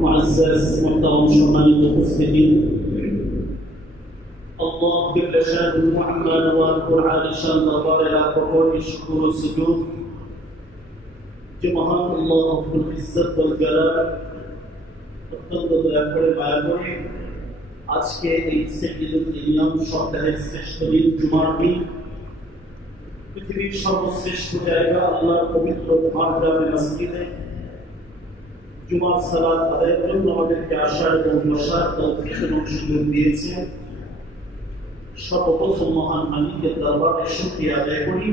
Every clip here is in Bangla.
মুআজ্জাজ মুহতারাম সম্মানিত উপস্থিতি, আল্লাহ জাল্লা শানুহু আম্মা ওয়াল কুরআন শান দরবারে লাখ কোটি শুকর ও সুজুদ যে মহান আল্লাহ রব্বুল ইজ্জত ওয়াল জালাল অত্যন্ত দয়া করে মায়া করে আজকে এই সাইয়্যিদুল ইমাম সপ্তাহের শ্রেষ্ঠ দিন জুমার দিন, পৃথিবীর সর্বশ্রেষ্ঠ জায়গা আল্লাহর পবিত্র ঘরগ্রামে মসজিদে জুমার সালাত আদায় করুন। আমাদেরকে আসার এবং বসার তৌফিক এবং সুযোগ দিয়েছেন। সর্বপ্রথম মহান মালিকের দরবারে শুকরিয়া আদায় করি,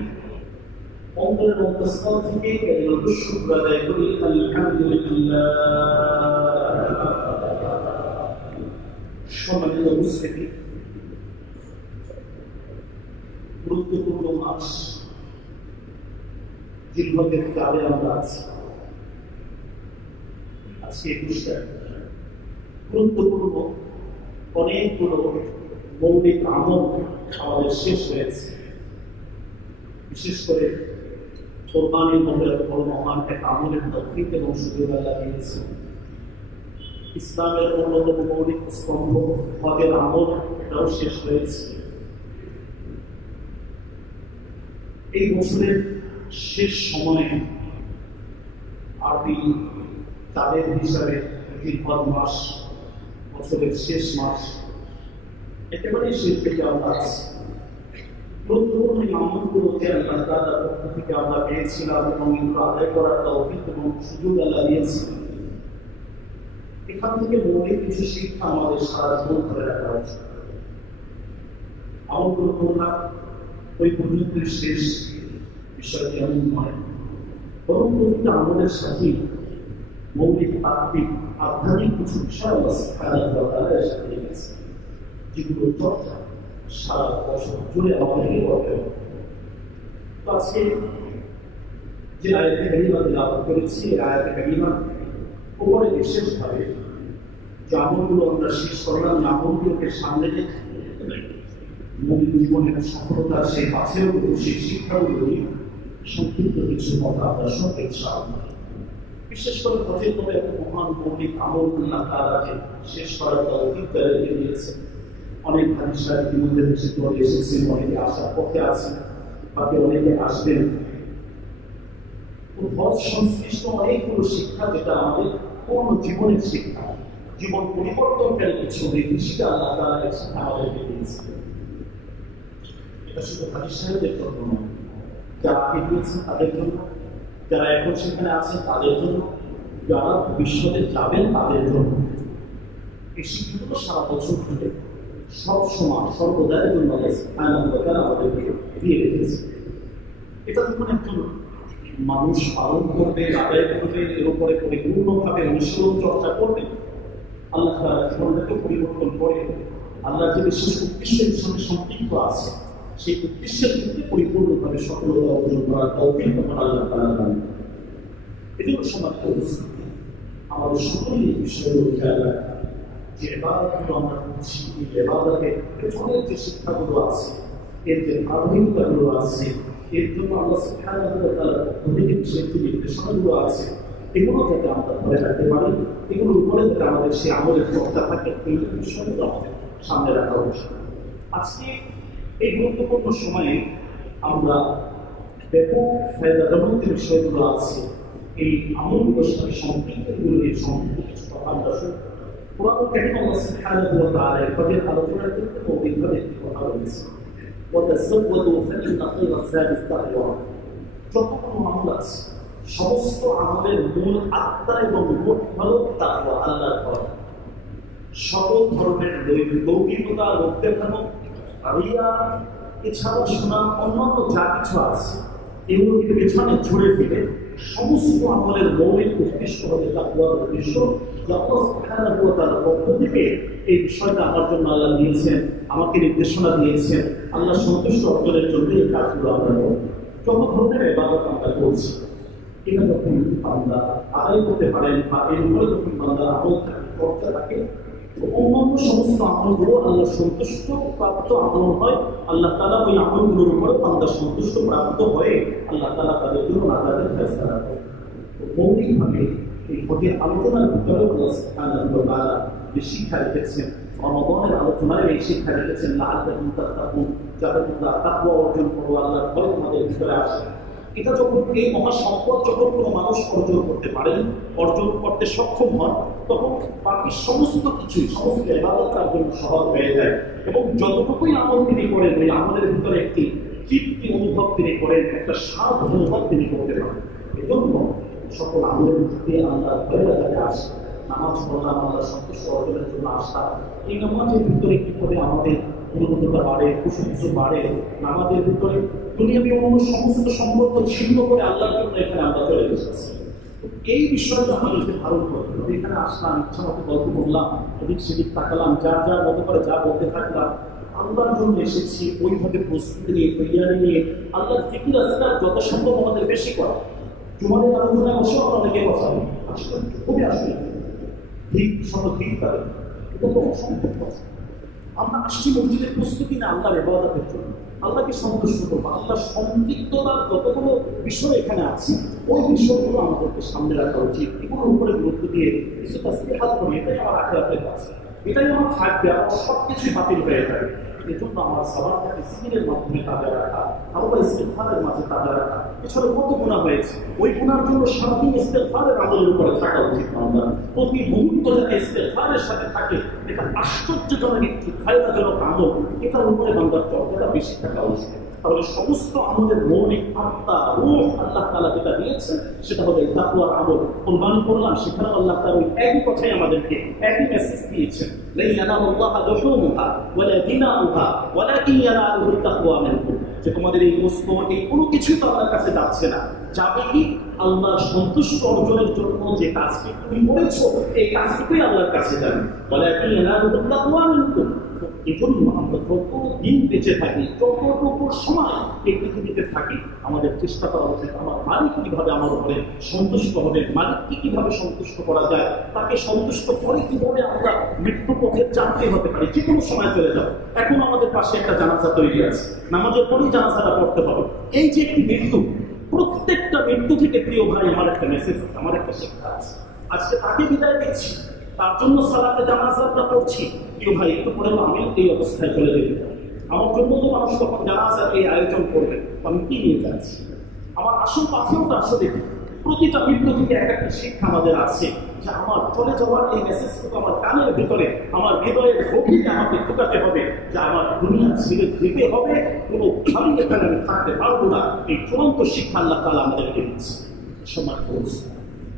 অন্তরের অন্তঃস্থল থেকে শুকর আদায় করি। আলহামদুলিল্লাহ। সম্মানিত উপস্থিতি, গুরুত্বপূর্ণ মাস জিলহজের কালে আমরা আছি। আজকে 21 তারিখ। গুরুত্বপূর্ণ অনেকগুলো মৌলিক আমল আমাদের শেষ হয়েছে। বিশেষ করে কোরবানির মতো এত বড় মহান এক আমলের তৌফিক এবং সুযোগ আল্লাহ দিয়েছে। ইসলামের অন্যতম মৌলিক স্তম্ভ হজের আমল, এটাও শেষ হয়েছে। এই বছরের শেষ সময়ে আরবি তাদের হিসাবে জিলহজ মাস, বছরের শেষ মাস, একেবারেই শেষ থেকে আমরা আছি। গুরুত্বপূর্ণ এই আমলগুলোকে আল্লাহ তাআলার পক্ষ থেকে আমরা পেয়েছিলাম এবং এগুলো আদায় করার তৌফিক এবং সুযোগ আল্লাহ দিয়েছেন। এখান থেকে মৌলিক কিছু শিক্ষা আমাদের সারা জীবন ধরে রাখা উচিত। আমলগুলো করলাম ওই পর্যন্ত শেষ বিষয়টি এমন নয়, বরং প্রতিটা আমলের সাথে মৌলিক আত্মিক আধ্যাত্মিক কিছু বিষয় আল্লাহ সুবহানাহু ওয়া তাআলা সাথে রেখেছে, যেগুলো চর্চা সারা বছর জুড়ে আমাদেরকে করতে হবে। তো আজকে যে আয়াতে কারিমা তেলাওয়াত করেছি, এই আয়াতে কারিমা উপরে বিশেষভাবে যে আমলগুলো আমরা শেষ করলাম, আমলগুলোকে সামনে রেখে মৌলিক জীবনের সফলতার সেই পাশেও সেই শিক্ষাগুলো সংক্ষিপ্ত কিছু কথা আমরা শুনতে চাই। বিশেষ করে হজের পরে এত মহান মৌলিক আমলগুলো তারাকে শেষ করার তৌফিক দিয়েছে। অনেক হাদিস ইতিমধ্যে দেশে চলে এসেছেন, অনেকে আসার পথে আছেন, বাকি অনেকে আসবেন। হজ সংশ্লিষ্ট অনেকগুলো শিক্ষা, যেটা আমাদের পূর্ণ জীবনের শিক্ষা, জীবন পরিবর্তনকারী কিছু নির্দেশিকা আল্লাহ তাআলা আমাদেরকে দিয়েছে। এটা শুধু হাদিস সাহেবদের জন্য নয়, যারা আগে দিয়েছেন তাদের জন্য, যারা এখন সেখানে আছেন তাদের জন্য, যারা ভবিষ্যতে যাবেন তাদের জন্য। এই শিক্ষাগুলো সারা বছর ধরে সব সময় সর্বদায়ের জন্য আমাদেরকে দিয়ে রেখেছে। এটা যখন একজন মানুষ পালন করবে, আদায় করবে, এর উপরে পরিপূর্ণভাবে অনুশীলন চর্চা করবে, আল্লাহ তাআলা জীবনটাকে পরিবর্তন করে আল্লাহ যে বিশেষ উদ্দেশ্যের সঙ্গে সম্পৃক্ত আছে, সেই উদ্দেশ্যের ক্ষেত্রে পরিপূর্ণভাবে সফলতা অর্জন করার তৌফিক তখন আল্লাহ তাআলা দান করেন। এজন্য সমাজে উপস্থিতি আমাদের সকলেই এই বিষয়গুলো খেয়াল রাখা, যে ইবাদতগুলো আমরা করছি, এই ইবাদতের পেছনের যে শিক্ষাগুলো আছে, এর যে ধারাবাহিকতাগুলো আছে, এর জন্য আল্লাহ সুবহানাহু ওয়া তাআলার পক্ষ থেকে যে নির্দেশনাগুলো আছে, এগুলো যাতে আমরা ধরে রাখতে পারি, এগুলোর উপরে যাতে আমাদের সেই আমলের চর্চা থাকে, এই বিষয়গুলো আমাদের সামনে রাখা উচিত। আজকে এই গুরুত্বপূর্ণ সময়ে আমরা ব্যাপক ফায়দাজনক যে বিষয়গুলো আছে, এই আমলগুলোর সাথে সম্পৃক্ত সম্পৃক্ত কিছু কথা আমরা শুনব। কোরআন কারীমে আল্লাহ সুবহানাহু ওয়া তাআলা এর আলোচনা করতে মৌলিকভাবে একটি কথা বলেছেন, ওয়াতাসাওয়াদু ফাইন্না খায়রা যাদি তাকওয়া। যত কোনো আমল আছে, সমস্ত আমলের মূল আত্মা এবং মোট হল তাকওয়া, আল্লাহর ভয়। সকল ধরনের লৌকিকতা, লোক দেখানো, রিয়া, এছাড়াও সুনাম, অন্যান্য যা কিছু আছে, এগুলোকে পেছনে ছড়ে ফেলে সমস্ত আমলের মৌলিক উদ্দেশ্য হবে তাকওয়ার উদ্দেশ্য। আল্লাহ সুবহানাহু ওয়া তাআলার পক্ষ থেকে এই বিষয়টা আমার জন্য আল্লাহ দিয়েছেন, আমাকে নির্দেশনা দিয়েছেন। আল্লাহ সন্তুষ্ট অর্জনের জন্য এই কাজগুলো আমরা করব। যত ধরনের ইবাদত আমরা করছি, এটা যখন বান্দা আদায় করতে পারেন বা এর উপরে যখন বান্দার আমল থাকে, চর্চা থাকে, অন্যান্য সমস্ত আমলগুলো আল্লাহ সন্তুষ্ট প্রাপ্ত আমল হয়। আল্লাহ তাআলা ওই আমলগুলোর উপরে বান্দা সন্তুষ্ট প্রাপ্ত হয়ে আল্লাহ তাআলা তাদের জন্য আযাবের ফয়সালা করেন। মৌলিকভাবে এই ক্ষতির আলোচনার ভিতরে আল্লাহ সুবহানাহু ওয়া তাআলা যে শিক্ষা রেখেছেন, রমাদানের আলোচনায় এই শিক্ষা রেখেছেন, লাআল্লাকুম তাত্তাকুন, যাতে তোমরা তাকওয়া অর্জন করো, আল্লাহর ভয় তোমাদের ভিতরে আসে। এটা যখন এই মহাসম্পদ যখন কোনো মানুষ অর্জন করতে পারেন, অর্জন করতে সক্ষম হন, তখন বাকি সমস্ত কিছুই, সমস্ত ইবাদত তার জন্য সহজ হয়ে যায়। এবং যতটুকুই আমল তিনি করেন, ওই আমলের ভিতরে একটি তৃপ্তি অনুভব তিনি করেন, একটা স্বাদ অনুভব তিনি করতে পারেন। এজন্য সকল আমলের দিকে আল্লাহ ভয়ের কাছে আসে। নামাজ পড়া, আল্লাহ সন্তুষ্ট অর্জনের জন্য আসা, এই নামাজের ভিতরে কি করে আমাদের অনুভূতিটা বাড়ে, কুসুস্থ বাড়ে, নামাজের ভিতরে দুনিয়াবী অন্য সমস্ত সম্পর্ক ছিন্ন করে আল্লাহর জন্য এখানে আমরা চলে এসেছি। এই বিষয়টা আমাদেরকে ধারণ করতে হবে। এখানে আসলাম, ইচ্ছা মতো গল্প করলাম, এদিক সেদিক তাকালাম, যার যার মতো করে যা বলতে থাকলাম, আল্লাহর জন্য এসেছি। ওইভাবে প্রস্তুতি নিয়ে, তৈয়ারি নিয়ে আল্লাহর জিকির আজকাল যত সম্ভব আমাদের বেশি করা। জুমানের আলোচনায় বসে আমরা অনেকে কথা বলি, আসলে খুবই আসলে ঠিক শত ঠিক পারে, এটা তো অসম্ভব কথা। আমরা আসছি মসজিদের প্রস্তুতি না আল্লাহর ইবাদতের জন্য, আল্লাহকে সন্তুষ্ট করবো। আল্লাহ সম্পৃক্ততার যতগুলো বিষয় এখানে আছে, ওই বিষয়গুলো আমাদেরকে সামনে রাখা উচিত। এগুলোর উপরে গুরুত্ব দিয়ে কিছু তাসবিহাত করি, এটাই আমার আখিরাতের কাছে, এটাই আমার থাকবে, আমার সবকিছুই বাতিল হয়ে যাবে। এজন্য আমার সালাতটাকে জিকিরের মাধ্যমে তাজা রাখা, আল্লাহ ইস্তিগফারের মাঝে তাজা রাখা। এছাড়া কত গুনাহ হয়েছে, ওই গুনার জন্য সারাদিন ইস্তিগফারের আমলের উপরে থাকা উচিত। আমরা প্রতি মুহূর্ত যাতে ইস্তিগফারের সাথে থাকে, এটা আশ্চর্যজনক একটি ফায়দাজনক আমল, এটার উপরে বান্দার চর্চাটা বেশি থাকা উচিত। তাহলে সমস্ত আমলের মৌলিক আত্মা, রূহ আল্লাহ তাআলা যেটা দিয়েছেন, সেটা হলো এই তাকওয়ার আমল। কুরবানি করলাম, সেখানে আল্লাহ তাআলা ওই একই কথাই আমাদেরকে, একই মেসেজ দিয়েছেন, লা ইয়ানালুল্লাহু লুহুমুহা ওয়ালা দিমাউহা ওয়ালাকিন ইয়ানালুহুত তাকওয়া মিনকুম, যে তোমাদের এই গোশত, এই কোনো কিছুই তো আল্লাহর কাছে যাচ্ছে না, যাবে কি আল্লাহর সন্তুষ্ট অর্জনের জন্য যে কাজটি তুমি করেছো, এই কাজটুকুই আল্লাহর কাছে যাবে। ওয়ালাকিন ইয়ানালুহুত তাকওয়া মিনকুম। এজন্য আমরা যতদিন বেঁচে থাকি, যতটুকু সময় এই পৃথিবীতে থাকি, আমাদের চেষ্টা করা উচিত আমার মালিক কিভাবে আমার উপরে সন্তুষ্ট হবে, মালিককে কিভাবে সন্তুষ্ট করা যায়, তাকে সন্তুষ্ট করে কিভাবে আমরা মৃত্যু পথে জানতে হতে পারি। যে কোনো সময় চলে যাবো। এখন আমাদের পাশে একটা জানাজা তৈরি আছে, নামাজের পরেই জানাজাটা পড়তে হবে। এই যে একটি মৃত্যু, প্রত্যেকটা মৃত্যু থেকে প্রিয় ভাই আমার একটা মেসেজ আছে, আমার একটা শিক্ষা আছে। আজকে তাকে বিদায় দিচ্ছি, তার জন্য সালাতে জানাজাটা পড়ছি। প্রিয় ভাই, একটু পরে আমি এই অবস্থায় চলে যেতে পারি। আমার জন্য তো মানুষ তখন জানাজার এই আয়োজন করবে, আমি কি নিয়ে যাচ্ছি? আমার আসল পাথেও তো আসলে প্রতিটা মৃত্যু থেকে এক একটা শিক্ষা আমাদের আছে, যে আমার চলে যাওয়ার এই মেসেজটুকু আমার কানের ভিতরে, আমার হৃদয়ের গভীরে আমাকে ঢোকাতে হবে, যে আমার দুনিয়া ছেড়ে যেতে হবে, কোনো ভাবে এখানে আমি থাকতে পারবো না। এই চূড়ান্ত শিক্ষা আল্লাহ তাআলা আমাদেরকে দিচ্ছে। সম্মান করছে,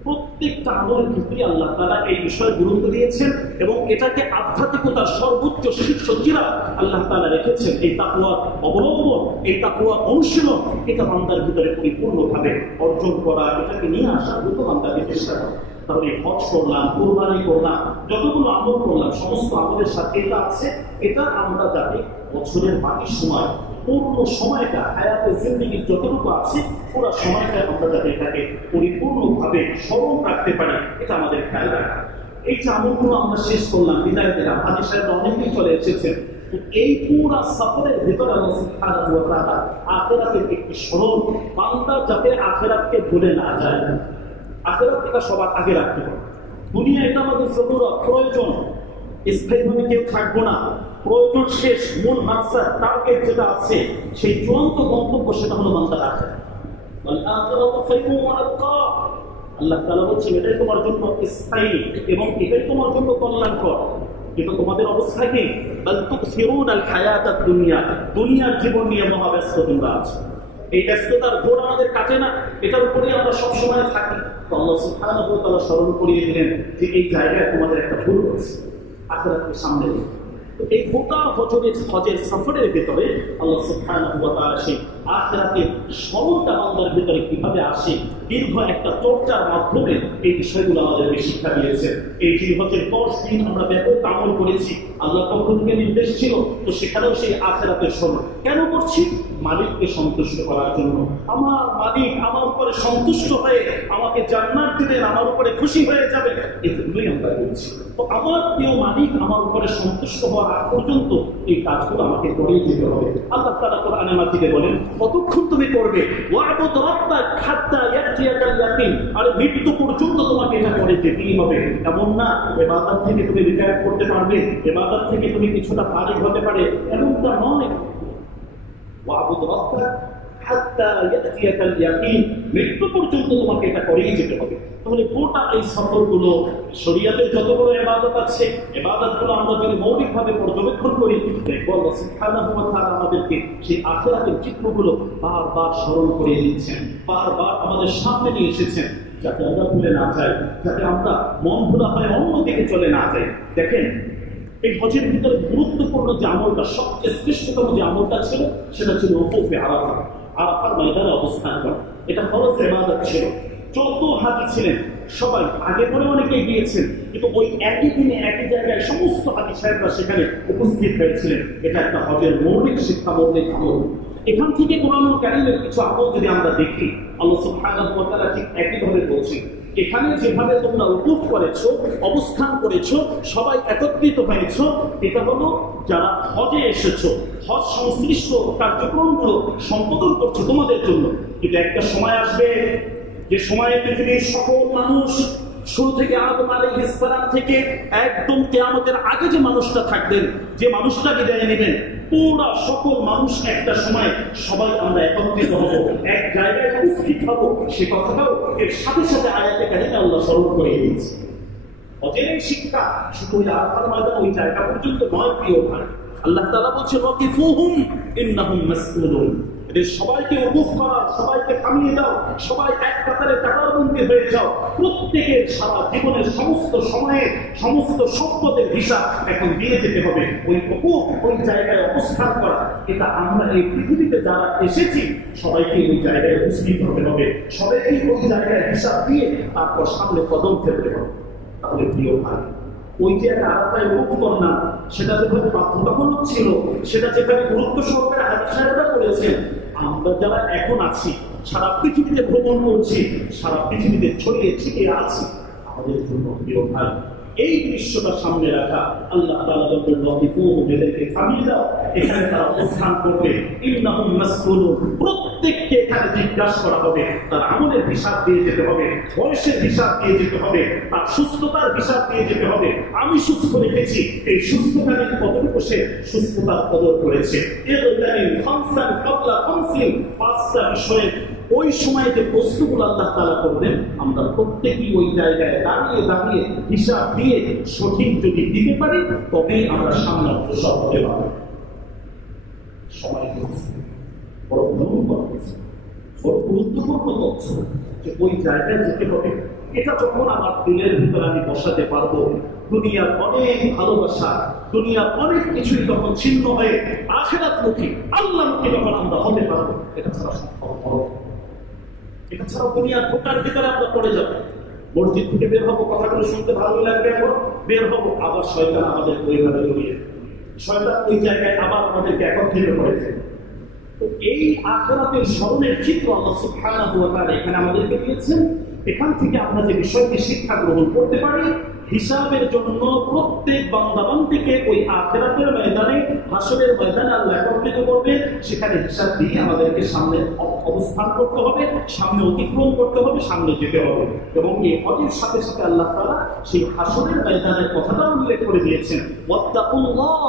প্রত্যেকটা আমলের ক্ষেত্রে আল্লাহ তাআলা এই বিষয়ে গুরুত্ব দিয়েছেন, এবং এটাকে আধ্যাত্মিকতার সর্বোচ্চ শীর্ষ চিরা আল্লাহ তাআলা রেখেছেন। এই তাকওয়া অবলম্বন, এই তাকওয়া অনুশীলন, এটা বান্দার ভিতরে পরিপূর্ণভাবে অর্জন করা, এটাকে নিয়ে আসা দুটো বান্দাকে চেষ্টা করা। তাহলে হজ করলাম, কুরবানি করলাম, যতগুলো আমল করলাম, সমস্ত আমলের সাথে এটা আছে, এটা আমরা যাতে বছরের বাকি সময়, পূর্ণ সময়টা, হায়াতে জিন্দেগির যতটুকু আছে, পুরো সময়টা আমরা যাতে এটাকে পরিপূর্ণভাবে স্মরণ রাখতে পারি, এটা আমাদের খেয়াল রাখা। এই যে আমলগুলো আমরা শেষ করলাম, বিদায় দিলাম, হাজী সাহেব অনেকেই চলে এসেছেন। এই পুরা সফরের ভিতরে আল্লাহ সুবহানাহু ওয়া তাআলা আখিরাতের একটি স্মরণ, বান্দা যাতে আখিরাতকে ভুলে না যায়। আখিরাত এটা সবার আগে রাখতে হবে। দুনিয়া এটা আমাদের জরুরত, প্রয়োজন, স্থায়ীভাবে কেউ থাকবো না, প্রয়োজন শেষ। মূল মাকসাদ, টার্গেট যেটা আছে, সেই চূড়ান্ত গন্তব্য, সেটা হলো বান্দার আখিরাত। আল্লাহ তাআলা বলছেন, এটাই তোমার জন্য স্থায়ী এবং এটাই তোমার জন্য কল্যাণকর। কিন্তু তোমাদের অবস্থা কি? বাল তুকসিরুনাল হায়াতাদ দুনিয়া, দুনিয়ার জীবন নিয়ে মহাব্যস্ত তোমরা আছো। এই ব্যস্ততার ঘোর আমাদের কাটে না, এটার উপরেই আমরা সবসময় থাকি। তো আল্লাহ সুবহানাহু ওয়া তাআলা স্মরণ করিয়ে দিলেন যে এই জায়গায় তোমাদের একটা ভুল হচ্ছে, আখিরাতকে সামনে রেখে। এই গোটা হজের সফরের ভিতরে আল্লাহ সুবহানাহু ওয়া তাআলা সেই আখিরাতের স্মরণটা বান্দার ভিতরে কিভাবে আসে, দীর্ঘ একটা চর্চার মাধ্যমে এই বিষয়গুলো আমাদেরকে শিক্ষা দিয়েছে। এই হজের 10 দিন আমরা ব্যাপক আমল করেছি, আল্লাহ পক্ষ থেকে নির্দেশ ছিল, তো সেখানেও সেই আখিরাতের স্মরণ কেন করছি? মালিককে সন্তুষ্ট করার জন্য। আমার মালিক আমার উপরে সন্তুষ্ট হয়ে আমাকে জান্নাত দিবেন, আমার উপরে খুশি হয়ে যাবে, এগুলোই আমরা করছি। তো আমার প্রিয় মালিক আমার উপরে সন্তুষ্ট হওয়ার আগ পর্যন্ত এই কাজগুলো আমাকে করেই যেতে হবে। আল্লাহ তাআলা কোরআনে মাজিদে বলেন, কতক্ষণ তুমি করবে? ওয়াবুদ রাব্বাক হাত্তা ইয়াতিয়াকাল ইয়াকিন, আর মৃত্যু পর্যন্ত তোমাকে এটা করে যেতেই হবে। এমন না ইবাদত থেকে তুমি রিটায়ার করতে পারবে, ইবাদত থেকে তুমি কিছুটা ফারিগ হতে পারে, এমনটা নয়। ওয়াবুদ রাব্বাক হাত্তা ইয়াতিয়াকাল ইয়াকিন, মৃত্যু পর্যন্ত তোমাকে এটা করেই যেতে হবে। তাহলে গোটা এই সফরগুলো শরীয়তের যতগুলো ইবাদত আছে, ইবাদতগুলো আমরা যদি মৌলিকভাবে পর্যবেক্ষণ করি, দেখব আল্লাহ সুবহানাহু ওয়া তাআলা আমাদেরকে সেই আখিরাতের চিত্রগুলো বারবার স্মরণ করিয়ে দিচ্ছেন, বারবার আমাদের সামনে নিয়ে এসেছেন, যাতে আমরা ভুলে না যাই, যাতে আমরা মন ভোলা হয়ে অন্যদিকে চলে না যাই। দেখেন, এই হজের ভিতরে গুরুত্বপূর্ণ যে আমলটা, সবচেয়ে শ্রেষ্ঠতম যে আমলটা ছিল, সেটা ছিল ওকুফে আরাফা, আরাফার ময়দানে অবস্থান করা। এটা ফরজ ইবাদত ছিল। যত হাজি ছিলেন সবাই আগে পরে অনেকে গিয়েছেন, কিন্তু ওই একই দিনে একই জায়গায় সমস্ত হাজি সাহেবরা সেখানে উপস্থিত হয়েছিলেন। এটা একটা হজের মৌলিক শিক্ষা, মৌলিক আমল। এখান থেকে কোরআনুল কারীমের কিছু আমল যদি আমরা দেখি, আল্লাহ সুবহানাহু ওয়া তাআলা ঠিক একইভাবে বলছেন, এখানে যেভাবে তোমরা উকুফ করেছো, অবস্থান করেছো, সবাই একত্রিত হয়েছো, এটা হলো যারা হজে এসেছো, হজ সংশ্লিষ্ট কার্যক্রমগুলো সম্পাদন করছো তোমাদের জন্য। কিন্তু একটা সময় আসবে যে সময়ে পৃথিবীর সকল মানুষ, শুরু থেকে আদম আলাইহিস সালাম থেকে একদম কিয়ামতের আগে যে মানুষটা থাকবেন, যে মানুষটা বিদায় নেবেন, পুরা সকল মানুষ একটা সময় সবাই আমরা একত্রিত হব, এক জায়গায় উপস্থিত হব। সে কথাটাও এর সাথে সাথে আয়াতে কারিমে আল্লাহ স্মরণ করে দিয়েছে। হজের শিক্ষা শুধু ওই আরাফার ময়দান ওই জায়গা পর্যন্ত নয়, প্রিয় ভাই। আল্লাহ তাআলা বলছে ওয়াকিফুহুম ইন্নাহুম মাসউলুন, এদের সবাইকে উকুফ করা, সবাইকে থামিয়ে দাও, সবাই এক কাতারে কাতারবন্দি হয়ে যাও। প্রত্যেকের সারা জীবনের সমস্ত সময়ের সমস্ত সম্পদের হিসাব এখন দিয়ে যেতে হবে। ওই উকুফ, ওই জায়গায় অবস্থান করা, এটা আমরা এই পৃথিবীতে যারা এসেছি সবাইকে ওই জায়গায় উপস্থিত হতে হবে, সবাইকে ওই জায়গায় হিসাব দিয়ে তারপর সামনে কদম ফেলতে হবে। তাহলে প্রিয় ভাই, ওই যে একটা আরাফায় উকুফ করলাম, সেটা যেভাবে বাধ্যতামূলক ছিল, সেটা যেভাবে গুরুত্ব সহকারে হাদিস সাহেবরা করেছেন, আমরা যারা এখন আছি, সারা পৃথিবীতে ভ্রমণ করছি, সারা পৃথিবীতে ছড়িয়ে ছিটিয়ে আছি, আমাদের জন্য প্রিয় ভাই এই দৃশ্যটা সামনে রাখা। আল্লাহ তাআলা বললেন ওয়াকিফুহুম, এদেরকে থামিয়ে দাও, এখানে তারা অবস্থান করবে। ইন্নাহুম মাসউলুন, প্রত্যেককে এখানে জিজ্ঞাসা করা হবে, তার আমলের হিসাব দিয়ে যেতে হবে, বয়সের হিসাব দিয়ে যেতে হবে, তার সুস্থতার হিসাব দিয়ে যেতে হবে। আমি সুস্থ রেখেছি, এই সুস্থতা নিয়ে কতটুকু সে সুস্থতার কদর করেছে। ইগতানিম খামসান ক্বাবলা খামসিন, পাঁচটা বিষয়ে ওই সময় যে বস্তুগুলো আল্লাহ তাআলা করবেন, আমরা প্রত্যেকেই ওই জায়গায় দাঁড়িয়ে দাঁড়িয়ে হিসাব দিয়ে সঠিক যদি দিতে পারি, তবেই আমরা সামনে অগ্রসর হতে পারব। সময় বড় গুরুত্বপূর্ণ তথ্য যে ওই জায়গায় যেতে হবে। এটা যখন আমার দিলের ভিতরে আমি বসাতে পারবো, দুনিয়ার অনেক ভালোবাসা, দুনিয়ার অনেক কিছুই তখন ছিন্ন হয়ে আখিরাতমুখী, আল্লাহমুখী যখন আমরা হতে পারবো, এটা ছাড়া সম্ভব। এটা ছাড়া দুনিয়ার ধোকার ভিতরে আমরা পড়ে যাবো। মসজিদ থেকে বের হবো, কথাগুলো শুনতে ভালো লাগবে, এখন বের হবো, আবার শয়তান আমাদের ওইভাবে জড়িয়ে, শয়তান ওই জায়গায় আবার আমাদেরকে একত্রিত করেছে। তো এই আখিরাতের স্মরণের চিত্র আল্লাহ সুবহানাহু ওয়া তাআলা এখানে আমাদেরকে দিয়েছেন। এখান থেকে আমরা যে বিষয়টি শিক্ষা গ্রহণ করতে পারি, হিসাবের জন্য প্রত্যেক বান্দাবান্দিকে ওই আখিরাতের ময়দানে, হাসরের ময়দানে আল্লাহ একত্রিত করবে। সেখানে হিসাব দিয়ে আমাদেরকে সামনে অবস্থান করতে হবে, সামনে অতিক্রম করতে হবে, সামনে যেতে হবে। এবং এই হজের সাথে সাথে আল্লাহ তাআলা সেই হাসরের ময়দানের কথাটা উল্লেখ করে দিয়েছেন, ওয়াত্তাকুল্লাহ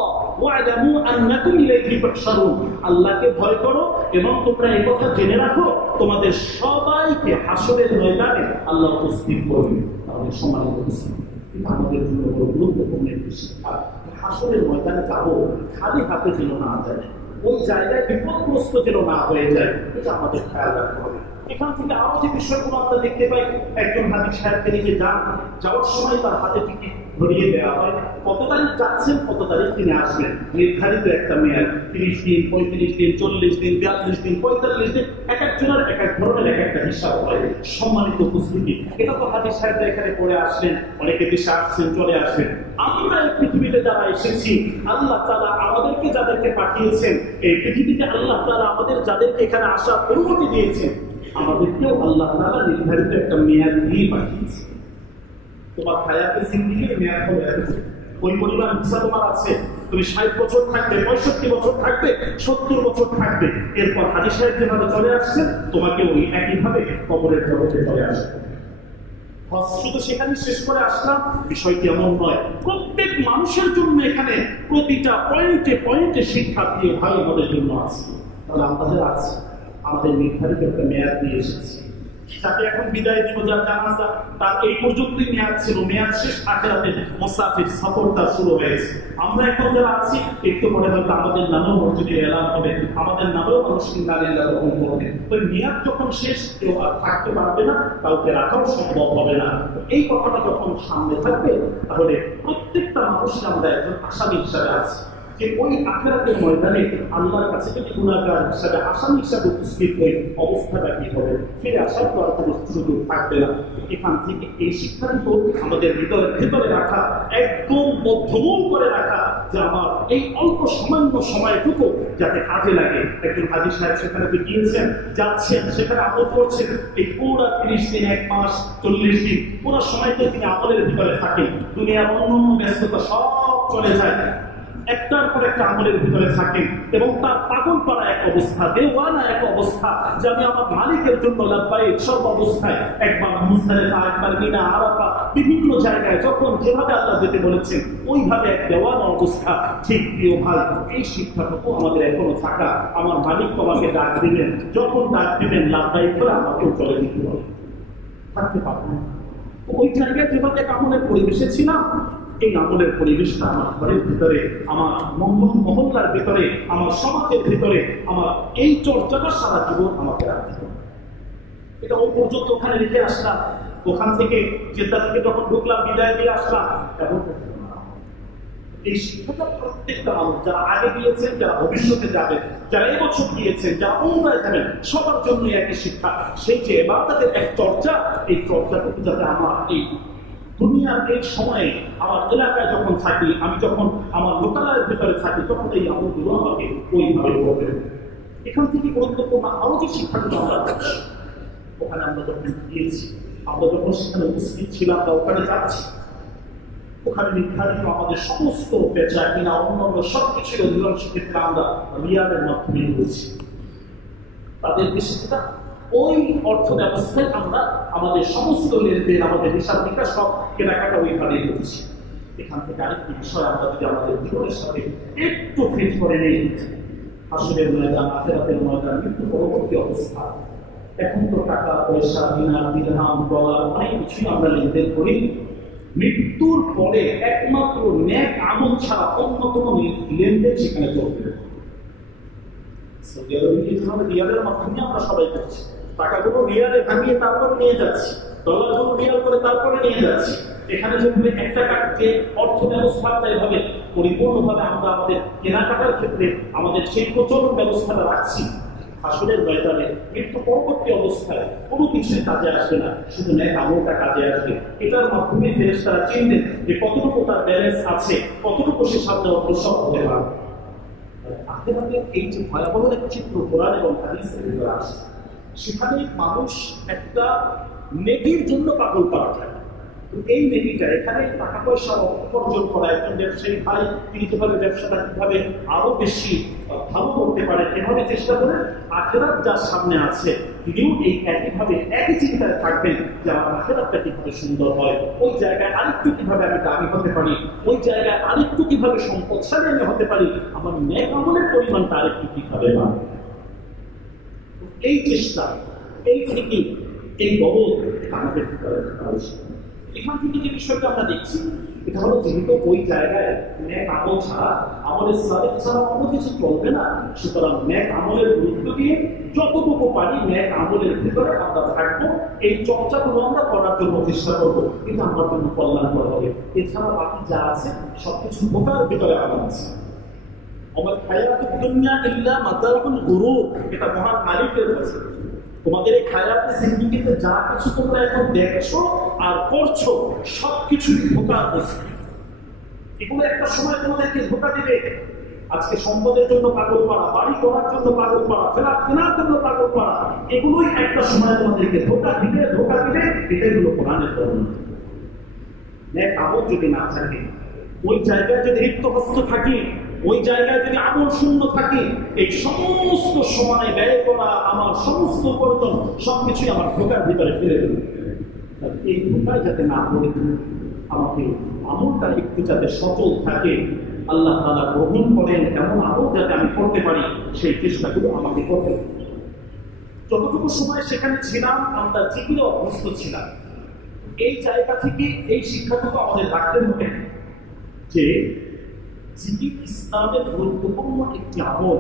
ওয়া'লামু আন্নাকুম ইলাইহি তুহশারুন, আল্লাহকে ভয় করো এবং তোমরা এই কথা জেনে রাখো, তোমাদের সবাইকে হাসরের ময়দানে আল্লাহ উপস্থিত করবে। তাহলে সম্মানিত উপস্থিতি, এটা আমাদের জন্য বড় গুরুত্বপূর্ণ একটি শিক্ষা। হাসরের ময়দানে যাবো, খালি হাতে যেন না যায়, ওই জায়গায় বিপদগ্রস্ত যেন না হয়ে যায়, এটা আমাদের খেয়াল রাখতে হবে। এখান থেকে আরো যে বিষয়গুলো আমরা দেখতে পাই, একজন হাজি সাহেবকে নিয়ে যান, যাওয়ার সময় তার হাতে টিকিট ধরিয়ে দেওয়া হয়, কত তারিখ যাচ্ছেন, কত তারিখ তিনি আসবেন, নির্ধারিত একটা মেয়াদ, 30 দিন, 35 দিন, 40 দিন, 42 দিন, 45 দিন, এক একজনের এক এক ধরনের এক একটা হিসাব হয়। সম্মানিত উপস্থিতি, এটা তো হাজি সাহেবরা এখানে পড়ে আসলেন, অনেকে দেশে আসছেন, চলে আসবেন। আমরা এই পৃথিবীতে যারা এসেছি, আল্লাহ তাআলা আমাদেরকে যাদেরকে পাঠিয়েছেন, এই পৃথিবীতে আল্লাহ তাআলা আমাদের যাদেরকে এখানে আসার অনুমতি দিয়েছেন, আমাদেরকেও আল্লাহ তাআলা নির্ধারিত একটা মেয়াদ দিয়ে পাঠিয়েছে। তোমার হায়াতে জিন্দেগির মেয়াদ হয়ে গেছে, ওই পরিমাণ ভিসা তোমার আছে, তুমি 60 বছর থাকবে, 65 বছর থাকবে, 70 বছর থাকবে, এরপর হাজী সাহেব যেভাবে চলে আসছেন তোমাকে ওই একইভাবে কবরের জগতে চলে আসবে। শুধু সেখানে শেষ করে আসলাম, বিষয়টি এমন নয়। প্রত্যেক মানুষের জন্য এখানে প্রতিটা পয়েন্টে পয়েন্টে শিক্ষা দিয়ে ভাই আমাদের জন্য আছে। তাহলে আমাদের আছে, আমাদের নির্ধারিত একটা মেয়াদ দিয়ে এসেছে, তাকে এখন বিদায় দিব। যার জানাজা তার এই পর্যন্তই মেয়াদ ছিল, মেয়াদ শেষ, আখিরাতে মুসাফির সফর তার শুরু হয়েছে। আমরা এখন যারা আছি একটু পরে হয়তো আমাদের নামেও মসজিদে এলান হবে, আমাদের নামেও মানুষ ইন্নালিল্লাহ রকম করবে। ওই মেয়াদ যখন শেষ কেউ আর থাকতে পারবে না, কাউকে রাখাও সম্ভব হবে না। এই কথাটা যখন সামনে থাকবে তাহলে প্রত্যেকটা মানুষের আমরা একজন আসামি হিসাবে আছি যে ওই আখিরাতের ময়দানে আল্লাহর কাছে যদি গুনাহগার হিসাবে আসামি হিসাবে উপস্থিত হয়ে অবস্থাটা কি হবে, ফিরে আসার তো আর কোনো সুযোগ থাকবে না। এখান থেকে এই শিক্ষাগুলো আমাদের হৃদয়ের ভেতরে রাখা, একদম বদ্ধমূল করে রাখা, যে আমার এই অল্প সামান্য সময়টুকু যাতে কাজে লাগে। একজন হাজী সাহেব সেখানে গিয়েছেন, যাচ্ছেন, সেখানে আমল করছেন, এই পুরো 30 দিন, 1 মাস, 40 দিন পুরো সময়টা তিনি আমলের ভিতরে থাকেন। দুনিয়ার অন্য ব্যস্ততা সব চলে যায়, একটার পর একটা আমলের ভিতরে থাকেন এবং তার পাগল পাড়া এক অবস্থা, দেওয়ানা এক অবস্থা, যে আমি আমার মালিকের জন্য লাব্বাইক সব অবস্থায়, একবার মুজদালিফা, একবার মিনা, আরাফা, বিভিন্ন জায়গায় যখন যেভাবে আল্লাহ যেতে বলেছেন ওইভাবে এক দেওয়ানা অবস্থা। ঠিক প্রিয় ভাই, এই শিক্ষাটুকু আমাদের এখনো থাকা। আমার মালিক আমাকে ডাক দিবেন, যখন ডাক দিবেন লাব্বাইক করে আমাকেও চলে দিতে হবে, থাকতে পারবো না। ওই জায়গায় যেভাবে আমলের পরিবেশে ছিলাম, এই আমলের পরিবেশটা আমার ঘরের ভিতরে, আমার মহল্লার ভিতরে, আমার সমাজের ভিতরে, আমার এই চর্চাটা সারা জীবন আমাকে রাখতে হবে। এটা ওই পর্যন্ত ওখানে রেখে আসলাম, ওখান থেকে জেদ্দা থেকে যখন ঢুকলাম বিদায় দিয়ে আসলাম, এখন এই শিক্ষাটা প্রত্যেকটা মানুষ, যারা আগে গিয়েছেন, যারা ভবিষ্যতে যাবেন, যারা এবছর গিয়েছেন, যারা উমরায় যাবেন, সবার জন্য একই শিক্ষা। সেই যে ইবাদতের এক চর্চা, এই চর্চাটুকু যাতে আমার এই দুনিয়ার এই সময়ে আমার এলাকায় যখন থাকি, আমি যখন আমার লোকালয়ের ভিতরে থাকি, তখন এই আমলগুলো আমাকে ওইভাবে করবে। এখান থেকে গুরুত্বপূর্ণ আরো যে শিক্ষাগুলো আমরা পাচ্ছি, ওখানে আমরা যখন গিয়েছি, আমরা যখন সেখানে উপস্থিত ছিলাম বা ওখানে যাচ্ছি, ওখানে নির্ধারিত আমাদের সমস্ত বেচা কিনা অন্যান্য সবকিছু অধিকাংশ ক্ষেত্রে আমরা রিয়ালের মাধ্যমে করছি। তাদের দেশে সেটা ওই অর্থ ব্যবস্থায় আমরা আমাদের সমস্ত লেনদেন, আমাদের হিসাব নিকাশ সব কেনাকাটা ওইভাবে করছি। এখান থেকে আরেকটি বিষয় আমরা যদি আমাদের জীবনের সাথে একটু ফিট করে নেই, হাসরের ময়দান, আখিরাতের ময়দান, মৃত্যু পরবর্তী অবস্থা। এখন তো টাকা পয়সা, দিনার, দিরহাম, ডলার অনেক কিছুই আমরা লেনদেন করি। মৃত্যুর পরে একমাত্র নেক আমল ছাড়া অন্য কোনো লেনদেন সেখানে চলবে না। সৌদি আরবে রিয়ালের মাধ্যমে আমরা সবাই করছি, টাকাগুলো রিয়ালে ভাঙিয়ে তারপরে নিয়ে যাচ্ছি, ডলারগুলো রিয়াল করে তারপরে নিয়ে যাচ্ছি। এখানে যদি এক টাকার যে অর্থ ব্যবস্থাটা এভাবে পরিপূর্ণভাবে আমরা আমাদের কেনাকাটার ক্ষেত্রে আমাদের সেই প্রচলন ব্যবস্থাটা রাখছি, হাসরের ময়দানে মৃত্যু পরবর্তী অবস্থায় কোনো কিছুই কাজে আসবে না, শুধু নেক আমলটা কাজে আসবে। এটার মাধ্যমে ফেরেশতারা চিনবেন যে কতটুকু তার ব্যালেন্স আছে, কতটুকু সে সামনে অগ্রসর হতে পারবে। আখিরাতের এই যে ভয়াবহ এক চিত্র কোরআন এবং হাদিসের ভিতরে আসে, সেখানে মানুষ একটা নেকির জন্য পাগল পাওয়া যায়। এই নেকিটা এখানে টাকা পয়সা উপার্জন করা, একজন ব্যবসায়ী ভাই তিনি যেভাবে ব্যবসাটা কিভাবে আরো বেশি ভালো করতে পারে এভাবে চেষ্টা করে, আখিরাত যার সামনে আছে তিনিও এই একইভাবে একই চিন্তায় থাকবেন যে আমার আখিরাতটা কিভাবে সুন্দর হয়, ওই জায়গায় আরেকটু কিভাবে আমি দামি হতে পারি, ওই জায়গায় আরেকটু কিভাবে সম্পদশালী আমি হতে পারি, আমার নেক আমলের পরিমাণটা আরেকটু কিভাবে বাড়বে। এই চেষ্টা, এই থিঙ্কিং, এই বদল আমাদের ভিতরে থাকা উচিত। এখান থেকে যে বিষয়টা আমরা দেখছি, এটা হলো যেহেতু ওই জায়গায় নেক আমল ছাড়া, আমলের সালেহ ছাড়া অন্য কিছু চলবে না, সুতরাং নেক আমলের গুরুত্ব দিয়ে যতটুকু পারি নেক আমলের ভিতরে আমরা থাকবো, এই চর্চাগুলো আমরা করার জন্য চেষ্টা করবো, কিন্তু আমার জন্য কল্যাণকর হবে। এছাড়া বাকি যা আছে সবকিছু বোকার ভিতরে আনা আছে। আমার হায়াতুদ দুনিয়া ইল্লা মাতাউল গুরুর, এটা মহান মালিকের কাছে। তোমাদের এই হায়াতে জিন্দেগিতে যা কিছু তোমরা এখন দেখছো আর করছো সবকিছু ধোঁকার বস্তু। এগুলো একটা সময় তোমাদেরকে ধোঁকা দিবে। আজকে সম্পদের জন্য পাগল করা, বাড়ি করার জন্য পাগল করা, ফেরার কেনার জন্য পাগল করা, এগুলোই একটা সময় তোমাদেরকে ধোঁকা দিবে। এটাই হলো কোরআনের ধর্ম। নেক আমল যদি না থাকে, ওই জায়গায় যদি রিক্তহস্ত থাকি, ওই জায়গায় যদি আমল শূন্য থাকি, এই সমস্ত সময় ব্যয় করা আমার সমস্ত উপার্জন সবকিছুই আমার ধোকার ভিতরে ফেলে দেবে। এই ধোকায় যাতে না পড়ে আমাকে আমলটা একটু যাতে সচল থাকে, আল্লাহ তাআলা গ্রহণ করেন এমন আমল যাতে আমি করতে পারি, সেই চেষ্টাগুলো আমাকে করতে হবে। যতটুকু সময় সেখানে ছিলাম আমরা জিকিরে অভ্যস্ত ছিলাম। এই জায়গা থেকে এই শিক্ষাটুকু আমাদের রাখতে হবে যে জিকির ইসলামের গুরুত্বপূর্ণ একটি আমল,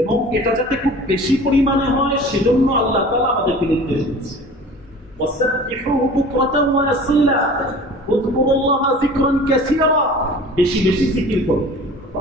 এবং এটা যাতে খুব বেশি পরিমাণে হয় সেজন্য আল্লাহ তাআলা আমাদেরকে নির্দেশ দিচ্ছে, বেশি বেশি জিকির করো।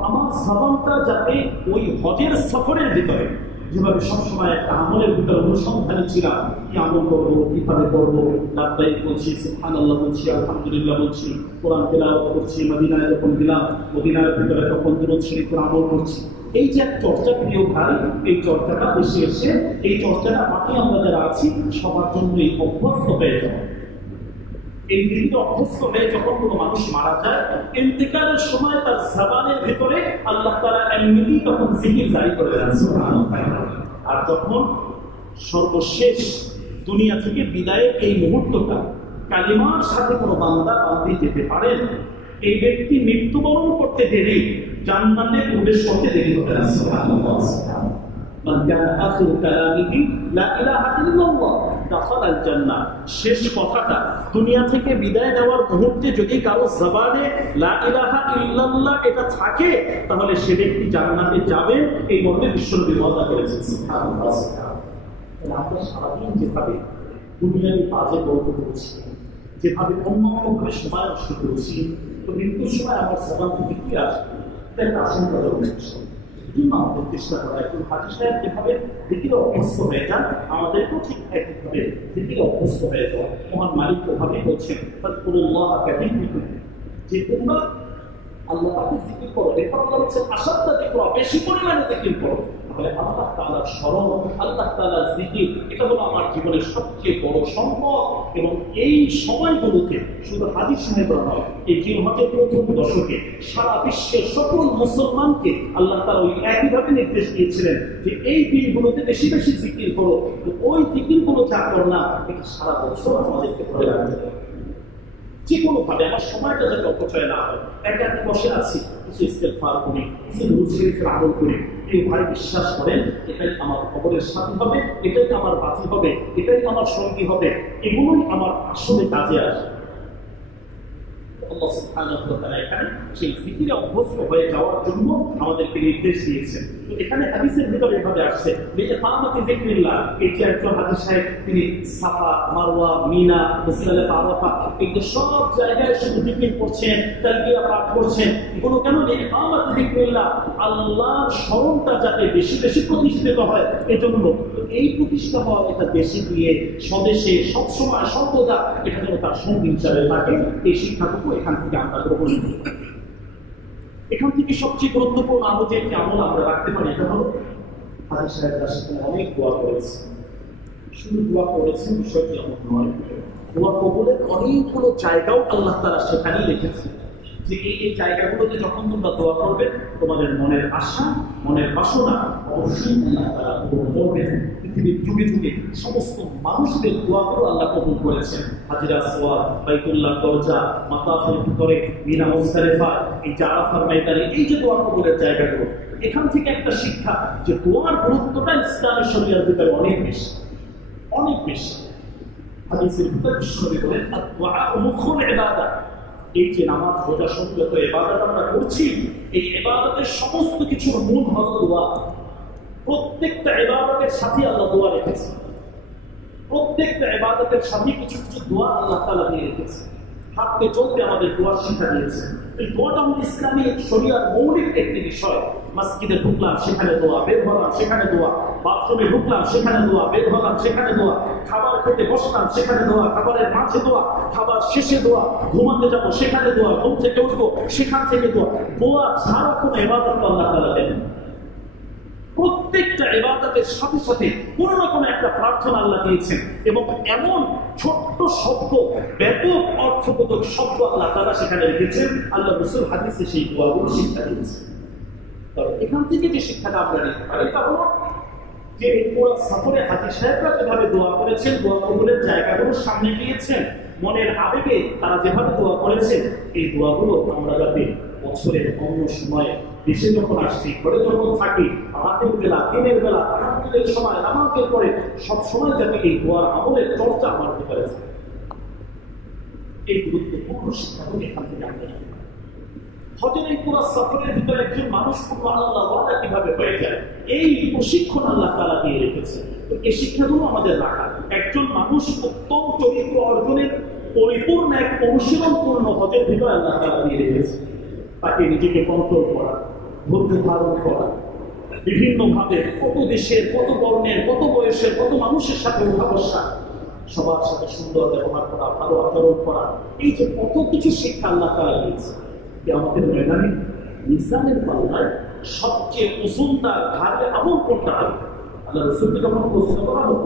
আমার জবানটা যাতে ওই হজের সফরের ভিতরে যেভাবে সবসময় একটা আমলের ভিতরে অনুসন্ধানে ছিলাম, কি আমল করবো, কিভাবে করবো, লাব্বাইক বলছি, সুবহানাল্লাহ বলছি, আলহামদুলিল্লাহ বলছি, কোরআন তেলাওয়াত করছি, মদিনায় যখন গেলাম মদিনার ভিতরে তখন দুরূদ শরীফের আমল করছি। এই যে এক চর্চা প্রিয় ভাই, এই চর্চাটা বেশি এসে এই চর্চাটা বাকি আমরা যারা আছি সবার জন্যই অভ্যস্ত হয়ে যাবে। এই দিকে অভ্যস্ত হয়ে যখন কোনো মানুষ মারা যায়, ইন্তেকালের সময় তার জবানের ভিতরে আল্লাহ তাআলা এমনিতেই তখন জিকির জারি করে দেন, সুবহানাল্লাহ। আর যখন সর্বশেষ দুনিয়া থেকে বিদায়ের এই মুহূর্তটা কালিমার সাথে কোনো বান্দা বান্দি যেতে পারেন, এই ব্যক্তি মৃত্যুবরণ করতে দেরি, জান্নাতে প্রবেশ করতে দেরি হবে না, সুবহানাল্লাহ। শেষ কথাটা দুনিয়া থেকে বিদায় নেওয়ার মুহূর্তে যদি কারো জবানে লা ইলাহা ইল্লাল্লাহ এটা থাকে, তাহলে সে ব্যক্তি জান্নাতে যাবে, এই মর্মে বিশ্বনবী ওয়াদা করেছেন, সুবহানাল্লাহ। আমরা সারাদিন যেভাবে দুনিয়ার কাজে বরকত করছি, যেভাবে অন্যভাবে সময় নষ্ট করছি, তো মৃত্যুর সময় আমার জবান থেকে কি আসবে, এটা একটা আশঙ্কা রয়েছে। আমাদের চেষ্টা করা একটু হাজি সাহেব যেভাবে দিকে অভ্যস্ত হয়ে যান, আমাদেরকেও ঠিক একইভাবে দিকে অভ্যস্ত হয়ে যাওয়া। মহান মালিক ওভাবে বলছেন যে তোমরা আল্লাহ তাকে জিকির করো, এটা বলা হচ্ছে আশাটা দেখো, বেশি পরিমাণে জিকির করো, তাহলে আল্লাহ তাআলার স্মরণ, আল্লাহ তাআলার জিকির, এটা হলো আমার জীবনের সবচেয়ে বড় সম্পদ। এবং এই সময়গুলোতে শুধু হাজি সাহেবরা নয়, এই জিলহজের প্রথম দশকে সারা বিশ্বের সকল মুসলমানকে আল্লাহ তাআলা ওই একইভাবে নির্দেশ দিয়েছিলেন যে এই দিনগুলোতে বেশি বেশি জিকির করো। তো ওই জিকিরগুলো যা করলাম এটা সারা বছর আমাদেরকে করে রাখতে হবে। যে কোনো ভাবে আমার সময়টা যাতে অপচয় না হয়, একা একা বসে আছি, কিছু ইস্তেগফার করি, কিছু দুরূদ শরীফের আমল করি, এই ভাই বিশ্বাস করেন এটাই আমার কবরের সাথী হবে, এটাই আমার বাতি হবে, এটাই আমার সঙ্গী হবে, এগুলোই আমার আসলে কাজে আসে। আল্লাহ সুবহানাহু ওয়া তাআলা এখানে সেই জিকিরে অভ্যস্ত হয়ে যাওয়ার জন্য আমাদেরকে নির্দেশ দিয়েছেন। তো এখানে হাদিসের ভিতরে এভাবে আসছে যে ইকামাতি যিকরিল্লাহ, এই যে একজন হাদিস সাহেব তিনি সাফা, মারওয়া, মিনা, মুজদালিফা, আরাফা, এই যে সব জায়গায় শুধু জিকির করছেন, তালবিয়া পাঠ করছেন, এগুলো কেন? ইকামাতি যিকরিল্লাহ, আল্লাহর স্মরণটা যাতে বেশি বেশি প্রতিষ্ঠিত হয় এজন্য। এই প্রতিষ্ঠা হওয়া এটা দেশে গিয়ে স্বদেশে সবসময় সর্বদা এটা যেন তার সঙ্গী হিসাবে থাকে, এই শিক্ষাটুকু এখান থেকে আমরা গ্রহণ করি। এখান থেকে সবচেয়ে গুরুত্বপূর্ণ আমল যে একটি আমল আমরা রাখতে পারি, এটা হলো হাজি সাহেবরা সেখানে অনেক দোয়া করেছে। শুধু দোয়া করেছেন বিষয়টি এমন নয়, দোয়া কবুলের অনেকগুলো জায়গাও আল্লাহ তাআলা সেখানেই রেখেছে যে এই জায়গাগুলোতে যখন তোমরা দোয়া করবে তোমাদের মনের আশা, মনের বাসনা অবশ্যই আল্লাহ তাআলা কবুল করবেন। পৃথিবীর যুগে যুগে সমস্ত মানুষদের দোয়াগুলো আল্লাহ কবুল করেছেন। হাজরা আসওয়াদ, বাইতুল্লাহ দরজা, মাতাফের ভিতরে, মিনা মুজদালিফা, এই যে আরাফার ময়দানে, এই যে দোয়া কবুলের জায়গাগুলো, এখান থেকে একটা শিক্ষা যে দোয়ার গুরুত্বটা ইসলামের শরীয়তের ভিতরে অনেক বেশি, অনেক বেশি। হাদিসের ভিতরে বিশ্বনবী বলেন আদ-দুআ মুখুল ইবাদাত, এই যে নামাজ, রোজা, যত ইবাদত আমরা করছি, এই ইবাদতের সমস্ত কিছুর মূল হলো দোয়া। প্রত্যেকটা ইবাদতের সাথে আল্লাহ দোয়া রেখেছে, প্রত্যেকটা ইবাদতের সাথে কিছু কিছু দোয়া আল্লাহ তাআলা দিয়ে রেখেছে। হাঁটতে চলতে আমাদের দোয়ার শিক্ষা দিয়েছে। এই দোয়াটা আমাদের ইসলামী শরীয়তের মৌলিক একটি বিষয়। মসজিদে ঢুকলাম সেখানে দোয়া, বের হলাম সেখানে দোয়া, বাথরুমে ঢুকলাম সেখানে দোয়া, বের হলাম সেখানে দোয়া, খাবার খেতে বসলাম সেখানে দোয়া, খাবারের মাঝে দোয়া, খাবার শেষে দোয়া, ঘুমাতে যাবো সেখানে দোয়া, ঘুম থেকে উঠবো সেখান থেকে দোয়া। দোয়া ছাড়া কোনো ইবাদত আল্লাহ তাআলা দেন। প্রত্যেকটা ইবাদতের সাথে সাথে কোনো না কোনো একটা প্রার্থনা আল্লাহ দিয়েছেন, এবং এমন ছোট্ট শব্দ, ব্যাপক অর্থবোধক শব্দ আল্লাহ তাআলা সেখানে রেখেছেন। আল্লাহ রাসূল হাদিসে সেই দোয়াগুলো শিক্ষা দিয়েছেন। তবে এখান থেকে যে শিক্ষাটা আমরা নিতে পারি তা হলো যে পুরো সফরে হাজী সাহেবরা যেভাবে দোয়া করেছেন, দোয়া কবুলের জায়গাগুলো সামনে দিয়েছেন, মনের আবেগে তারা যেভাবে দোয়া করেছেন, এই দোয়াগুলো আমরা যাতে বছরের অন্য সময়ে দেশে যখন আসছি, ঘরে যখন থাকি, রাতের বেলা, দিনের বেলা, তাহাজ্জুদের সময়, নামাজের পরে সব সময় যাতে এই দোয়ার আমলের চর্চা আমার ভিতরে থাকে। এই গুরুত্বপূর্ণ শিক্ষাগুলো এখান থেকে আমরা নিতে পারি। হজের এই পুরো সফরের ভিতরে একজন মানুষ আল্লাহ ওয়াদা কিভাবে হয়ে যায়, এই প্রশিক্ষণ আল্লাহ তাআলা দিয়ে রেখেছে। তো এই শিক্ষাগুলো আমাদের রাখা, একজন মানুষ উত্তম চরিত্র অর্জনের পরিপূর্ণ এক অনুশীলনপূর্ণ হজের ভিতরে আল্লাহ তাআলা দিয়ে রেখেছে। তাকে নিজেকে কন্ট্রোল করা, ধৈর্য ধারণ করা, বিভিন্ন ভাবে কত দেশের, কত বর্ণের, কত বয়সের, কত মানুষের সাথে উঠা বসা, সবার সাথে সুন্দর ব্যবহার করা, ভালো আচরণ করা, এই যে কত কিছু শিক্ষা আল্লাহ তাআলা দিয়েছে। আমাদের ময়দানে মিজানের পাল্লায় সবচেয়ে ওজনদার ভারী আমল কোনটা হবে? আল্লাহ রাসূলকে যখন প্রশ্ন করা হলো,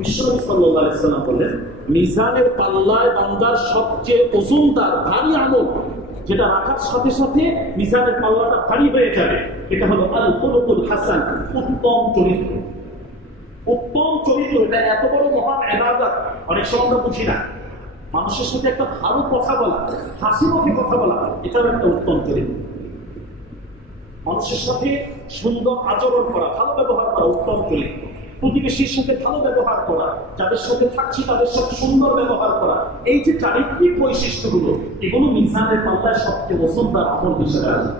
বিশ্বনবী সাল্লাল্লাহু আলাইহি ওয়াসাল্লাম বললেন, মিজানের পাল্লায় বান্দার সবচেয়ে ওজনদার ভারী আমল, যেটা রাখার সাথে সাথে মিজানের পাল্লাটা ভারী হয়ে যাবে, এটা হলো আল খুলুকুল হাসান, উত্তম চরিত্র। উত্তম চরিত্র এটা এত বড় মহান ইবাদত, অনেক সময় আমরা বুঝি না। মানুষের সাথে একটা ভালো কথা বলা, হাসি মুখে কথা বলা, এটাও একটা উত্তম চরিত্র। মানুষের সাথে সুন্দর আচরণ করা, ভালো ব্যবহার করা উত্তম চরিত্র। প্রতিবেশীর সাথে ভালো ব্যবহার করা, যাদের সাথে থাকছি তাদের সাথে সুন্দর ব্যবহার করা, এই যে চারিত্রিক বৈশিষ্ট্যগুলো, এগুলো মিজানের পাল্লায় সবচেয়ে ওজনদার আমল হিসেবে আছে।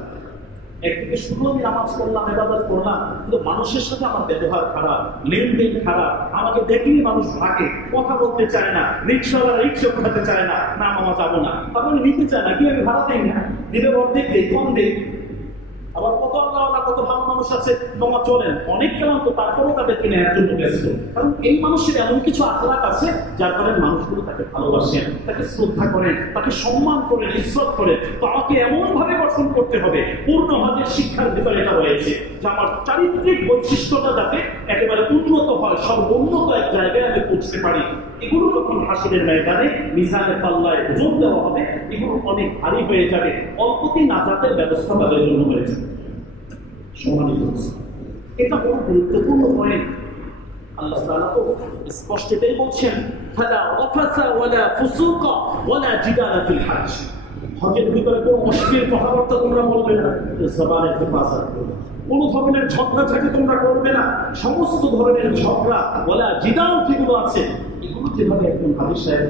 একদিকে শুধু আমি নামাজ পড়লাম, ইবাদত করলাম, কিন্তু মানুষের সাথে আমার ব্যবহার খারাপ, লেনদেন খারাপ, আমাকে দেখলেই মানুষ ভাগে, কথা বলতে চায় না, রিক্সাওয়ালা রিক্সা উঠাতে চায় না, না মামা যাবো না, তারপরে নিতে চায় না, কি আমি ভাড়া দেই না, দিলে অর্ধেক দেই, কম দেই। আবার কত আল্লাহ, কত ভালো মানুষ আছে তোমার চলেন, অনেক ক্লান্ত, তারপরেও তাদেরকে নেওয়ার জন্য ব্যস্ত। কারণ এই মানুষের এমন কিছু আখলাক আছে যার কারণে মানুষগুলো তাকে ভালোবাসেন, তাকে শ্রদ্ধা করেন, তাকে সম্মান করেন, ইজ্জত করেন। তো আমাকে এমন ভাবে গঠন করতে হবে, পূর্ণ হজের শিক্ষার ভিতরে এটা রয়েছে যে আমার চারিত্রিক বৈশিষ্ট্যটা যাতে একেবারে উন্নত হয়, সর্বোন্নত এক জায়গায় আমি পৌঁছতে পারি। এগুলো যখন হাসরের ময়দানে মিজানের পাল্লায় ওজন দেওয়া হবে, এগুলো অনেক ভারী হয়ে যাবে, অল্পতেই নাজাতের ব্যবস্থা তাদের জন্য হয়েছে। সম্মানিত, এটা বড় গুরুত্বপূর্ণ পয়েন্ট। আল্লাহ তাআলা তো স্পষ্ট এটাই বলছেন, ফালা রাফাসা ওয়ালা ফুসুকা ওয়ালা জিদালা ফিল হজ। হজের ভিতরে কোনো অশ্লীল কথাবার্তা তোমরা বলবে না, জবানের হেফাজত করবে, কোন ধরনের ঝগড়াঝাটি তোমরা করবে না, সমস্ত ধরনের ঝগড়া ওয়ালা জিদাল যেগুলো আছে, এগুলো যেভাবে একজন হাজী সাহেব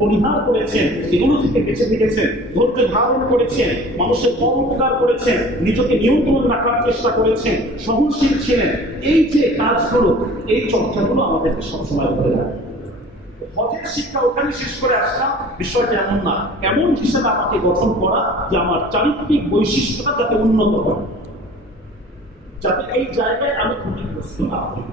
পরিহার করেছেন, এগুলো থেকে বেঁচে থেকেছেন, ধৈর্য ধারণ করেছেন, মানুষের উপকার করেছেন, নিজেকে নিয়ন্ত্রণ রাখার চেষ্টা করেছেন, সহনশীল ছিলেন, এই যে কাজগুলো, এই চর্চাগুলো আমাদেরকে সবসময় ধরে রাখে। হজের শিক্ষা ওখানে শেষ করে আসলাম, বিষয়টা এমন না, এমন হিসেবে আমাকে গঠন করা যে আমার চারিত্রিক বৈশিষ্ট্যটা যাতে উন্নত হয়, যাতে এই জায়গায় আমি ক্ষতিগ্রস্ত না হই।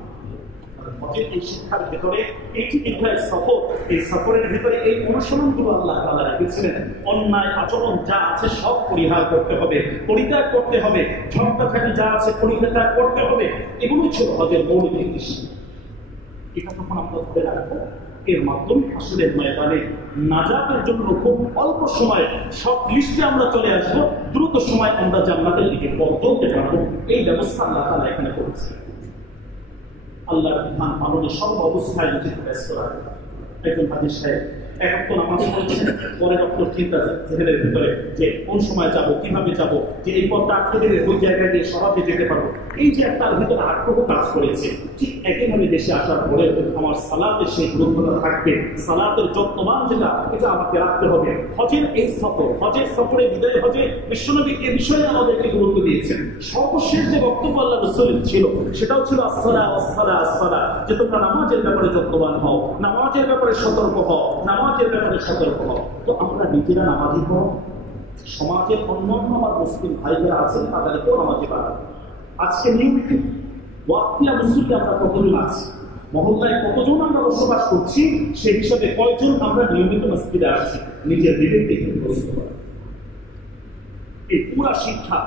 হজের এই শিক্ষার ভেতরে এই যে দীর্ঘায় সফর, এই সফরের ভিতরে এই অনুসরণগুলো আল্লাহ তাআলা রেখেছিলেন। অন্যায় আচরণ যা আছে সব পরিহার করতে হবে, পরিত্যাগ করতে হবে, ঝগড়াঝাটি যা আছে পরিত্যাগ করতে হবে, এগুলো ছিল হজের মৌলিক উদ্দেশ্য। এটা যখন আমরা ধরে রাখবো, এর মাধ্যমে হাসরের ময়দানে নাজাতের জন্য খুব অল্প সময় সব লিস্টে আমরা চলে আসবো, দ্রুত সময় আমরা জান্নাতের দিকে পথ চলতে পারবো। এই ব্যবস্থা আল্লাহ তাআলা এখানে করেছে। আল্লাহর বিধান পালনে সর্ব অবস্থায় নিজেকে ব্যস্ত রাখে। একজন হাজী সাহেব এক তো নামাজে পড়ছেন, পরে ডক্টর চিন্তা জেহেলের ভিতরে যে কোন সময় যাব, কিভাবে যাব, যে এই পথটা আটকে দিলে ওই জায়গায় গিয়ে সহজে যেতে পারবো, এই যে তার ভিতরে আগ্রহ কাজ করেছে। ঠিক একইভাবে দেশে আসার পরে আমার সালাতের সেই গুরুত্বটা থাকবে, সালাতের যত্নবান যেটা, এটা আমাকে রাখতে হবে। হজের এই সফর, হজের সফরে বিদায় হজে বিশ্বনবী এ বিষয়ে আমাদেরকে গুরুত্ব দিয়েছেন। সর্বশেষ যে বক্তব্য আল্লাহ রাসূলের ছিল সেটাও ছিল আসসালাহ আসসালাহ আসসালাহ, যে তোমরা নামাজের ব্যাপারে যত্নবান হও, নামাজের ব্যাপারে সতর্ক হও, নামাজের ব্যাপারে সতর্ক হও। তো আমরা নিজেরা নামাজি হও, সমাজের অন্যান্য আমার মুসলিম ভাইরা আছেন তাদেরকেও নামাজি বানাবো। আজকে নিয়মিত ওয়াক্তিয়া মসজিদে আমরা কতজন আছি, মহল্লায় কতজন আমরা বসবাস করছি, সেই হিসাবে কয়জন আমরা নিয়মিত মসজিদে আসছি, নিজের বিবেককে প্রশ্ন করা। এই পুরা শিক্ষা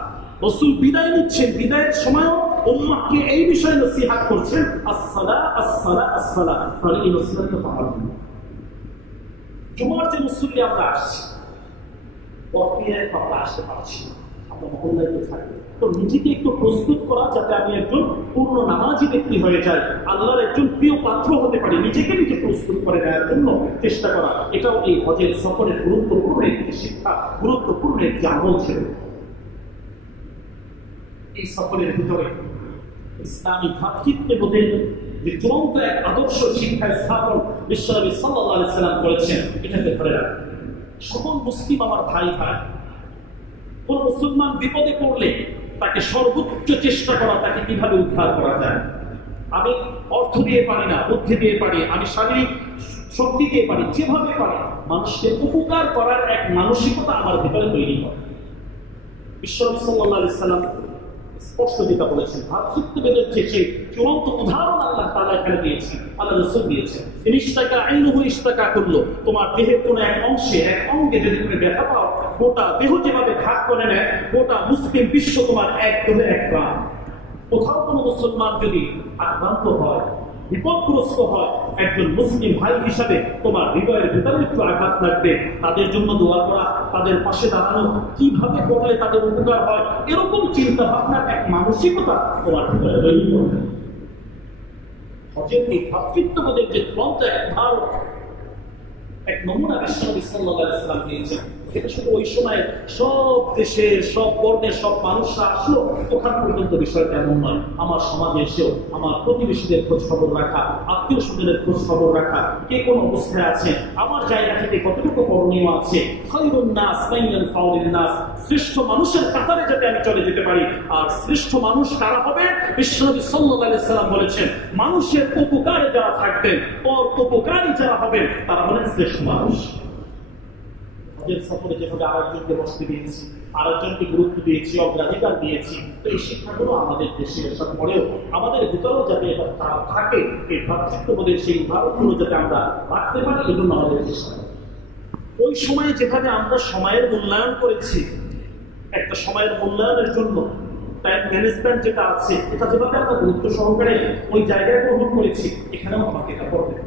রাসূল বিদায় নিচ্ছেন, বিদায়ের সময়ও উম্মাহকে এই বিষয়ে নসিহত করছেন, আসসালাহ আসসালাহ আসসালাহ। তাহলে এই নসিহতটা পাওয়ার জন্য জুমার যে মুসল্লি আমরা আসছি, প্রক্রিয়ায় আমরা আসতে পারছি না, আমরা মহল্লায় থাকি, তো নিজেকে একটু প্রস্তুত করা যাতে আমি একজন পূর্ণ নামাজি ব্যক্তি হয়ে যাই, আল্লাহর একজন প্রিয় পাত্র হতে পারি, নিজেকে নিজে প্রস্তুত করে নেওয়ার জন্য চেষ্টা করা। এটাও এই হজের সফরের গুরুত্বপূর্ণ একটি শিক্ষা, গুরুত্বপূর্ণ একটি আমল ছিল। এই সফরের ভিতরে ইসলামী ভ্রাতৃত্ববোধের যে চূড়ান্ত এক আদর্শ শিক্ষা স্থাপন বিশ্বনবী সাল্লাল্লাহু আলাইহি সাল্লাম করেছেন, এটাকে ধরে রাখা। সকল মুসলিম আমার ভাই ভাই, কোন মুসলমান বিপদে পড়লে তাকে সর্বোচ্চ চেষ্টা করা, তাকে কিভাবে উদ্ধার করা যায়। আমি অর্থ দিয়ে পারি না, বুদ্ধি দিয়ে পারি, আমি শারীরিক শক্তি দিয়ে পারি, যেভাবে পারি মানুষকে উপকার করার এক মানসিকতা আমার ভিতরে তৈরি করে। বিশ্বনবী সাল্লাল্লাহু আলাইহি সাল্লাম স্পষ্ট যেটা বলেছেন, ভ্রাতৃত্ববোধের যে চূড়ান্ত উদাহরণ আল্লাহ তাআলা এখানে দিয়েছেন, আল্লাহ রাসূল দিয়েছেন। ইশতাকা আইনুহু ইশতাকা কুল্লু, তোমার দেহের কোনো এক অংশে, এক অঙ্গে যদি তুমি ব্যথা পাও, গোটা দেহ যেভাবে ভাগ করে নেয়, গোটা মুসলিম বিশ্ব তোমার এক দেহে এক প্রাণ। কোথাও কোনো মুসলমান যদি আক্রান্ত হয়, বিপদগ্রস্ত হয়, একজন মুসলিম ভাই হিসাবে তোমার হৃদয়ের ভিতরে একটু আঘাত লাগবে, তাদের জন্য দোয়া করা, তাদের পাশে দাঁড়ানো, কিভাবে করলে তাদের উপকার হয়, এরকম চিন্তা ভাবনার এক মানসিকতা তোমার ভিতরে তৈরি করবে। হজের এই ভ্রাতৃত্ববোধের যে চূড়ান্ত এক ধারণ, এক নমুনা বিশ্বনবী সাল্লাল্লাহু আলাইহি সাল্লাম দিয়েছেন। এটা শুধু ওই সময় সব দেশের, সব বর্ণের সব মানুষরা আসলো ওখান পর্যন্ত বিষয়টা এমন নয়। আমার সমাজে এসেও আমার প্রতিবেশীদের খোঁজ খবর রাখা, আত্মীয় স্বজনের খোঁজ খবর রাখা, কে কোন অবস্থায় আছে, আমার জায়গা থেকে কতটুকু করণীয় আছে, খায়রুন নাস মান ইয়ানফাউলিন নাস, শ্রেষ্ঠ মানুষের কাতারে যাতে আমি চলে যেতে পারি। আর শ্রেষ্ঠ মানুষ কারা হবে? বিশ্বনবী সাল্লাল্লাহু আলাইহি সাল্লাম বলেছেন, মানুষের উপকারে যারা থাকবেন, পর উপকারী যারা হবেন, তারা হলেন শ্রেষ্ঠ মানুষ। হজের সফরে যেভাবে আরেকজনকে বসতে দিয়েছি, আরেকজনকে গুরুত্ব দিয়েছি, অগ্রাধিকার দিয়েছি, তো এই শিক্ষাগুলো আমাদের দেশে আসার পরেও আমাদের ভিতরেও যাতে এটা থাকে, এই ভ্রাতৃত্ববোধের সেই উদাহরণগুলো যাতে আমরা রাখতে পারি, এই জন্য আমাদের চেষ্টা। ওই সময়ে যেভাবে আমরা সময়ের মূল্যায়ন করেছি, একটা সময়ের মূল্যায়নের জন্য টাইম ম্যানেজমেন্ট যেটা আছে, এটা যেভাবে আমরা গুরুত্ব সহকারে ওই জায়গায় গ্রহণ করেছি, এখানেও আমাকে এটা করতে হবে।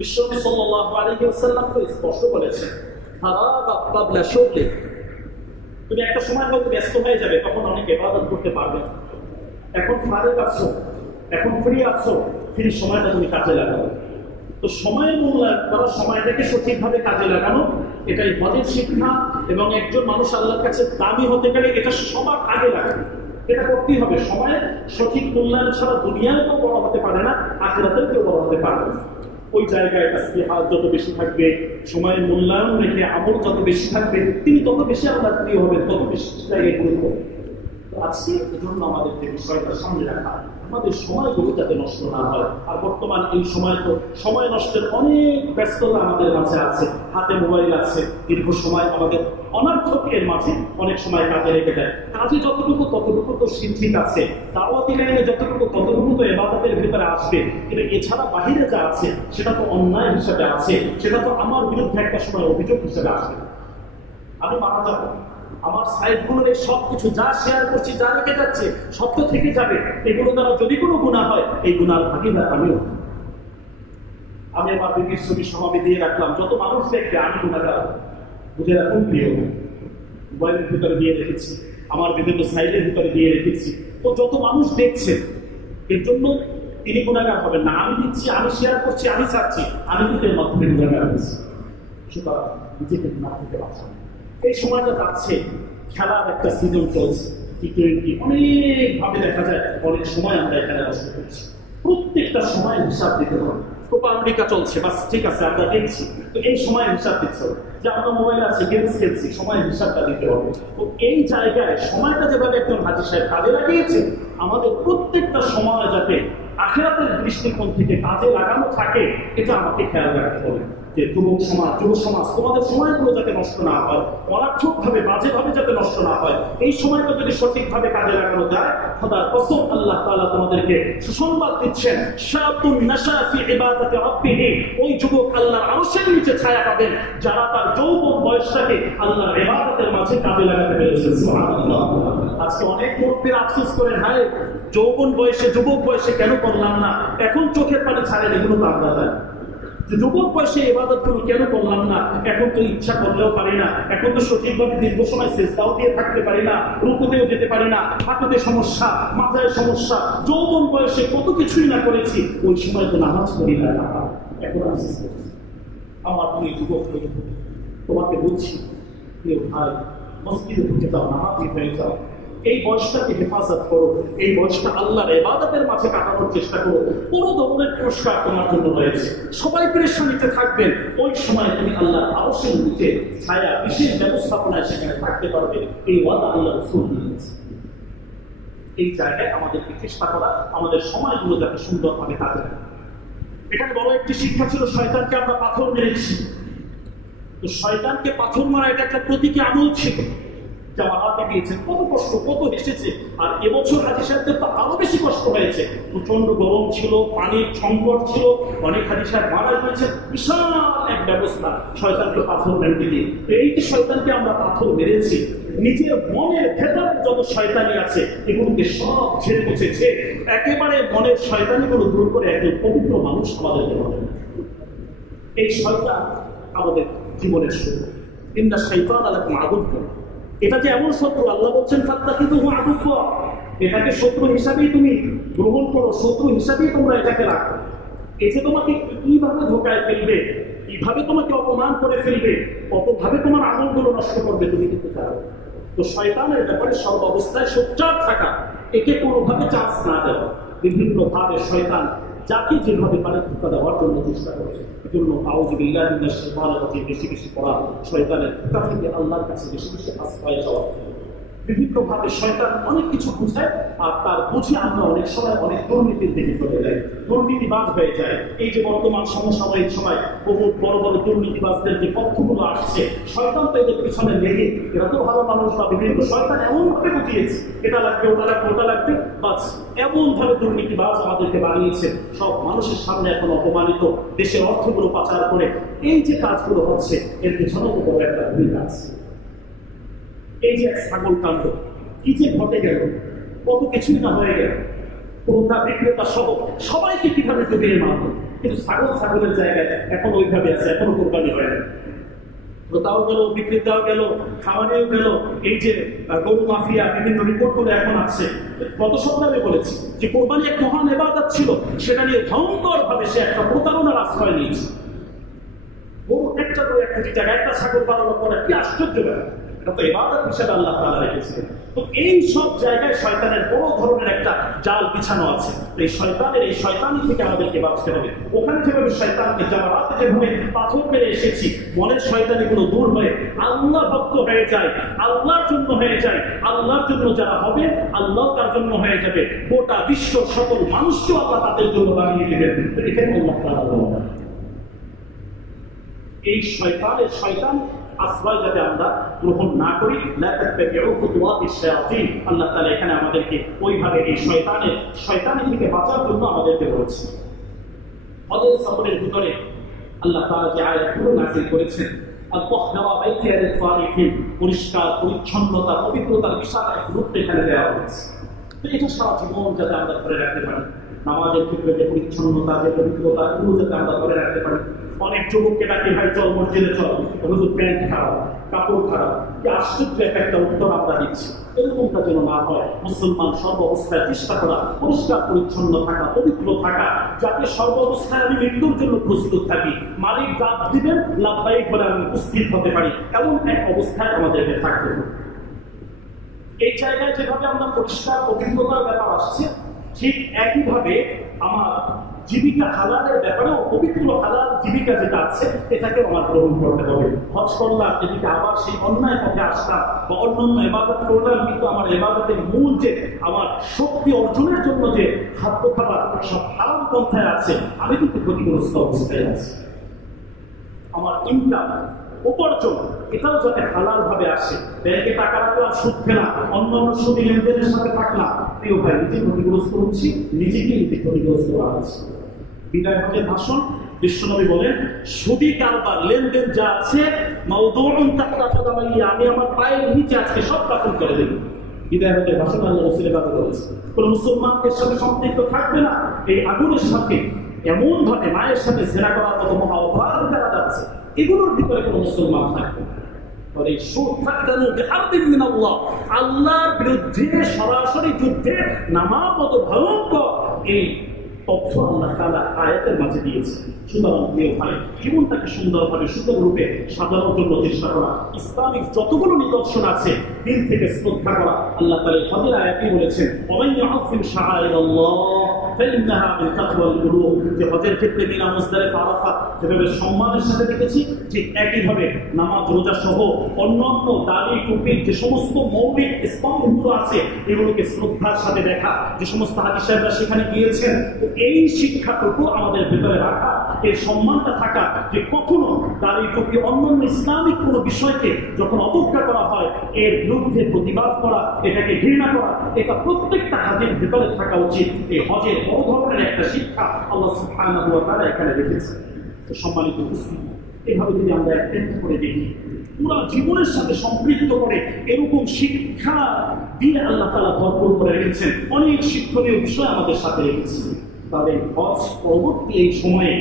বিশ্বনবী সাল্লাল্লাহু আলাইহি ওয়াসাল্লাম তো স্পষ্ট বলেছেন, ফারাগা ক্বাবলা শুগলি, তুমি একটা সময় হয়তো ব্যস্ত হয়ে যাবে, তখন অনেক ইবাদত করতে পারবে। এখন ফারাগ আছো, এখন ফ্রি আছো, ফ্রি সময়টা তুমি কাজে লাগাও। তো সময়ের মূল্যায়ন করা, সময়টাকে সঠিকভাবে কাজে লাগানো, এটাই হজের শিক্ষা। এবং একজন মানুষ আল্লাহর কাছে দামি হতে গেলে এটা সবার আগে লাগে, এটা করতেই হবে। সময়ের সঠিক মূল্যায়ন ছাড়া দুনিয়ায় কেউ বড় হতে পারে না, আখিরাতেও কেউ বড় হতে পারবে না। ওই জায়গায় তাসবিহাত যত বেশি থাকবে, সময়ের মূল্যায়ন রেখে আমল যত বেশি থাকবে, তিনি তত বেশি আল্লাহর প্রিয় হবেন, তত বেশি জায়গায় গুরুত্ব। আজকে এজন্য আমাদের যে বিষয়টা সামনে রাখা, আমাদের সময়গুলো যাতে নষ্ট না হয়। আর বর্তমান এই সময় তো সময় নষ্টের অনেক ব্যস্ততা আমাদের মাঝে আছে, হাতে মোবাইল আছে, দীর্ঘ সময় আমাদের অনর্থক এর মাঝে অনেক সময় কাজে লেগে যায়। কাজে যতটুকু ততটুকু তো ঠিক আছে, দাওয়াতি লাইনে যতটুকু ততটুকু তো ইবাদতের ভিতরে আসবে, কিন্তু এছাড়া বাহিরে যা আছে সেটা তো অন্যায় হিসেবে আছে, সেটা তো আমার বিরুদ্ধে একটা সময় অভিযোগ হিসেবে আসবে। আমি মারা যাবো, আমার সাইটগুলোর সবকিছু যা শেয়ার করছি, যা রেখে যাচ্ছে, সব তো থেকে যাবে। এগুলো দ্বারা যদি কোনো গুনাহ হয়, এই গুনার ভাগিদার আমিও। আমি আমার বিবির ছবি সমাবে দিয়ে রাখলাম, যত মানুষ দেখবে আমি গুনাহগার, বুঝে রাখুন প্রিয়। মোবাইলের ভিতরে দিয়ে রেখেছি, আমার বিভিন্ন সাইটের ভিতরে দিয়ে রেখেছি, তো যত মানুষ দেখছে এর জন্য তিনি গুনাহগার হবেন না। আমি দিচ্ছি, আমি শেয়ার করছি, আমি চাচ্ছি, আমি কিন্তু এর মাধ্যমে গুনাহগার হয়েছি। সুতরাং নিজেকে গুনাহ থেকে বাঁচান। এই সময়টা যাচ্ছে, খেলার একটা সিজন চলছে, টি-20, অনেক ভাবে দেখা যায় অনেক সময় আমরা এখানে নষ্ট করছি। প্রত্যেকটা সময় হিসাব দিতে হবে। কোপা আমেরিকা চলছে, বাস ঠিক আছে, আমরা দেখছি, তো এই সময় হিসাব দিতে হবে। যে আমরা মোবাইল আছে, গেমস খেলছি, সময় হিসাবটা দিতে হবে। তো এই জায়গায় সময়টা যেভাবে একজন হাজী সাহেব কাজে লাগিয়েছে, আমাদের প্রত্যেকটা সময় যাতে আখিরাতের দৃষ্টিকোণ থেকে কাজে লাগানো থাকে, এটা আমাকে খেয়াল রাখতে হবে। যে যুব সমাজ তোমাদের সময়গুলো যাতে নষ্ট না হয়, অনার্থক ভাবে বাজে ভাবে যাতে নষ্ট না হয়, এই সময়টা যদি সঠিকভাবে কাজে লাগানো যায়, খোদার কসম আল্লাহ তাআলা তোমাদেরকে সুসংবাদ দিচ্ছেন, শাতুন নাশা ফি ইবাদাতি রাব্বিহ, ওই যুবক আল্লাহর আরশের নিচে ছায়া পাবেন যারা তার যৌবন বয়সটাকে আল্লাহর ইবাদতের মাঝে কাজে লাগাতে পেরেছেন। সুবহানাল্লাহ। আজকে অনেক মুরব্বীরা আফসোস করেন, হায় যৌবন বয়সে যুবক বয়সে কেন করলাম না, এখন চোখের পানি ছাড়েন, এগুলো তো আমরা জানি। যুবক বয়সে ইবাদত গুলো কেন করলাম না, এখন তো ইচ্ছা করলেও পারি না, এখন তো সঠিকভাবে দীর্ঘ সময় সিজদাও দিয়ে থাকতে পারি না, রুকুতেও যেতে পারি না, হাঁটুতে সমস্যা, মাথায় সমস্যা, যৌবন বয়সে কত কিছুই না করেছি, ওই সময় তো নামাজ পড়ি না, এখন আফসোস করছি। আমার তুমি যুবক হয়ে তোমাকে বলছি, প্রিয় ভাই, মসজিদে ঢুকে যাও, নামাজি হয়ে যাও, এই বয়সটাকে হেফাজত করো, এই বয়সটা আল্লাহর ইবাদতের মাঝে কাটানোর চেষ্টা করো। কোনো ধরনের পুরস্কার তোমার জন্য রয়েছে, সবাই পেরেশানিতে থাকবেন, ওই সময় তুমি আল্লাহর আরশের নিচে ছায়া বিশেষ ব্যবস্থাপনায় সেখানে থাকতে পারবে, এই ওয়াদা আল্লাহ রাসূল দিয়েছে। এই জায়গায় আমাদেরকে চেষ্টা করা, আমাদের সময়গুলো যাতে সুন্দরভাবে কাজে লাগে। এখানে বড় একটি শিক্ষা ছিল, শয়তানকে আমরা পাথর মেরেছি। তো শয়তানকে পাথর মারা এটা একটা প্রতীকী আমল ছিল, জামাতে গিয়েছেন, কত কষ্ট, কত হেসেছে। আর এবছর হাজী সাহেবদের তো আরো বেশি কষ্ট হয়েছে, প্রচন্ড গরম ছিল, পানির সংকট ছিল, অনেক হাজী সাহেব মারা গিয়েছে, বিশাল এক ব্যবস্থা শয়তানকে পাথর মেরে দিয়ে। এই যে শয়তানকে আমরা পাথর মেরেছি, নিজের মনের ভেতরে যত শয়তানি আছে এগুলোকে সব ছেড়ে বসেছে, একেবারে মনের শয়তানিগুলো দূর করে একজন পবিত্র মানুষ আমাদেরকে হবে। এই শয়তান আমাদের জীবনের শত্রু, ইন্না শাইতানা লাকুম আদুওয়ুন। এটা যে এমন শত্রু, আল্লাহ বলছেন ফাত্তাখিযুহু আদুওয়া, এটাকে শত্রু হিসাবেই তুমি গ্রহণ করো, শত্রু হিসাবেই তোমরা এটাকে রাখো। এই যে তোমাকে কিভাবে ধোকায় ফেলবে, কিভাবে তোমাকে অপমান করে ফেলবে, কতভাবে তোমার আমলগুলো নষ্ট করবে তুমি কিন্তু জানো। তো শয়তানের ব্যাপারে সর্ব অবস্থায় সোচ্চার থাকা, একে কোনোভাবে চান্স না দেওয়া। বিভিন্ন ভাবে শয়তান যাকে যেভাবে পারে ধোকা দেওয়ার জন্য চেষ্টা করছে। এজন্য আউযু বিল্লাহি মিনাশ শাইতানির রাজিম বেশি বেশি পড়া, শয়তানের ধোকা থেকে আল্লাহর কাছে বেশি বেশি আশ্রয় চাওয়া। বিভিন্ন ভাবে শয়তান অনেক কিছু বুঝায়, আর তার বুঝে আমরা অনেক সময় অনেক দুর্নীতির দিকে চলে যাই, দুর্নীতিবাজ হয়ে যায়। এই যে বর্তমান সমসাময়িক সময় বহু বড় বড় দুর্নীতিবাজদের যে পক্ষগুলো আসছে, শয়তান তো এদের পিছনে লেগে, এরা তো ভালো মানুষ বা বিভিন্ন শয়তান এমন ভাবে বুঝিয়েছে এটা লাগবে, ওটা লাগবে, ওটা লাগবে, বাস এমন ভাবে দুর্নীতিবাজ আমাদেরকে বানিয়েছে, সব মানুষের সামনে এখন অপমানিত, দেশের অর্থগুলো পাচার করে এই যে কাজগুলো হচ্ছে, এর পিছনে তো বড় একটা ভূমিকা আছে। এই যে এক ছাগল কাণ্ড কি যে ঘটে গেল, কত কিছুই না হয়ে গেল, ক্রেতা বিক্রেতা সহ সবাইকে কিভাবে ডুবিয়ে মারল, কিন্তু ছাগলের জায়গায় এখন ওইভাবে আছে, এখনো কোরবানি হয় না। ক্রেতাও গেল, বিক্রেতাও গেল, খাওয়ানিও গেল। এই যে গরু মাফিয়া বিভিন্ন রিপোর্ট করে এখন আছে। গত সপ্তাহে বলেছি যে কোরবানি এক মহান ইবাদত ছিল, সেটা নিয়ে ভয়ঙ্কর ভাবে সে একটা প্রতারণার আশ্রয় নিয়েছে। গরু একটা করে একটা জায়গায় একটা ছাগল বানানোর পরে কি আশ্চর্য ব্যাপার, এটা তো ইবাদত হিসেবে আল্লাহ তাআলা রেখেছিলেন। তো এই সব জায়গায় শয়তানের বড় ধরনের একটা জাল বিছানো আছে। এই শয়তানের এই শয়তানি থেকে আমাদেরকে বাঁচতে হবে। ওখানে যেভাবে শয়তানকে জামারাতে যেভাবে পাথর মেরে এসেছি, মনের শয়তানিগুলো দূর হয়ে আল্লাহ ভক্ত হয়ে যায়, আল্লাহর জন্য হয়ে যায়। আল্লাহর জন্য যারা হবে, আল্লাহ তার জন্য হয়ে যাবে। গোটা বিশ্ব সকল মানুষকেও আল্লাহ তাদের জন্য বানিয়ে দেবেন। এখানে আল্লাহ তাআলা এই শয়তান আশ্রয় যাতে আমরা গ্রহণ না করি, আল্লাহ তাআলা এখানে আমাদেরকে ওইভাবে এই শয়তানি থেকে বাঁচার জন্য আমাদেরকে বলেছে। হজের সফরের ভিতরে আল্লাহ তাআলা যে আয়াতগুলো নাযিল করেছেন, পরিষ্কার পরিচ্ছন্নতা পবিত্রতার বিশাল এক গুরুত্ব এখানে দেওয়া হয়েছে। তো এটা সারা জীবন যাতে আমরা ধরে রাখতে পারি, নামাজের ক্ষেত্রে যে পরিচ্ছন্নতা, যে পবিত্রতা, এগুলো যাতে আমরা ধরে রাখতে পারি। অনেক যুবককে ডাকে, ভাই চল মসজিদে চল, শুধু প্যান্ট খারাপ, কাপড় খারাপ, কি আশ্চর্য একটা উত্তর আমরা দিচ্ছি। এরকমটা যেন না হয়। মুসলমান সর্ব অবস্থায় চেষ্টা করা, পরিষ্কার পরিচ্ছন্ন থাকা, পবিত্র থাকা, যাতে সর্ব অবস্থায় আমি মৃত্যুর জন্য প্রস্তুত থাকি, মালিক ডাক দিবেন লাব্বাইক বলে আমি উপস্থিত হতে পারি, এমন এক অবস্থায় আমাদেরকে থাকতে হবে। এই জায়গায় যেভাবে আমরা পরিষ্কার পবিত্রতার ব্যাপার আসছে, ঠিক একইভাবে আমার জীবিকা হালালের ব্যাপারেও পবিত্র হালাল জীবিকা যেটা আছে এটাকে আমার গ্রহণ করতে হবে। হজ করলাম, এদিকে আবার সেই অন্যায় পথে আসলাম বা অন্যান্য ইবাদত করলাম, কিন্তু আমার ইবাদতের মূল যে আমার শক্তি অর্জনের জন্য যে খাদ্য খাবার সব হারাম পন্থায় আছে, আমি কিন্তু ক্ষতিগ্রস্ত অবস্থায় আছি। আমার ইনকাম উপার্জন এটাও যাতে হালাল ভাবে আসে, ব্যাংকে টাকা রাখলাম, সুদ খেলাম, অন্যান্য সুদী লেনদেনের সাথে থাকলাম, প্রিয় ভাই নিজে ক্ষতিগ্রস্ত হচ্ছি, নিজেকে নিজে ক্ষতিগ্রস্ত হচ্ছি। বিদায় হজের ভাষণ বিশ্বনবী বলেন, সুদী কারবার লেনদেন যা আছে মাউদুউন তাহতা দাবাইয়া আমি আমার পায়ের নিচে আজকে সব কাপড় করে দেব। হিদায়াতের ভাষণে আল্লাহ রাসূল এভাবে বলেছেন, কোন মুসলমানদের সাথে সম্পৃক্ত থাকবে না এই আগুনের সাথে। এমন ভাবে মায়ের সাথে জেনা করার মতো মহা অপরাধ করা যাচ্ছে, এগুলোর ভিতরে কোনো মুসলমান থাকবে না। আল্লাহর বিরুদ্ধে সরাসরি যুদ্ধে নামা কত ভয়ঙ্কর এই তথ্য আল্লাহ তাআলা আয়াতের মাঝে দিয়েছে। সুতরাং প্রিয় ভাই, জীবনটাকে সুন্দরভাবে সুন্দর রূপে সাজানোর জন্য চেষ্টা করা, ইসলামিক যতগুলো নিদর্শন আছে দিল থেকে শ্রদ্ধা করা। আল্লাহ তাআলা হজের আয়াতেই বলেছেন, ওমান ইয়াযিম শাআইরাল্লাহ ফাইন্নাহা মিন তাকওয়াল কুলুব। যে হজের ক্ষেত্রে মিনা, মুজদালিফা, আরাফাত যেভাবে সম্মানের সাথে দেখেছি, ঠিক একইভাবে নামাজ, রোজা সহ অন্যান্য দাড়ি টুপির যে সমস্ত মৌলিক স্তম্ভগুলো আছে এগুলোকে শ্রদ্ধার সাথে দেখা, যে সমস্ত হাজী সাহেবরা সেখানে গিয়েছেন, এই শিক্ষাটুকু আমাদের ভেতরে রাখা, এই সম্মানটা থাকা যে কখনো দাড়ি টুপি অন্যান্য ইসলামিক কোনো বিষয়কে যখন অবজ্ঞা করা হয় এর বিরুদ্ধে প্রতিবাদ করা, এটাকে ঘৃণা করা, এটা প্রত্যেকটা হাজীর ভেতরে থাকা উচিত। এই হজের বড় ধরনের একটা শিক্ষা আল্লাহ সুবহানাহু ওয়া তাআলা এখানে রেখেছেন। তো সম্মানিত উপস্থিতি, এভাবে যদি আমরা অ্যাটেন্ড করে দেখি, পুরা জীবনের সাথে সম্পৃক্ত করে এরকম শিক্ষা দিয়ে আল্লাহ তাআলা ভরপুর করে রেখেছেন, অনেক শিক্ষণীয় বিষয় আমাদের সাথে রেখেছেন। তবে হজ পরবর্তী এই সময়ে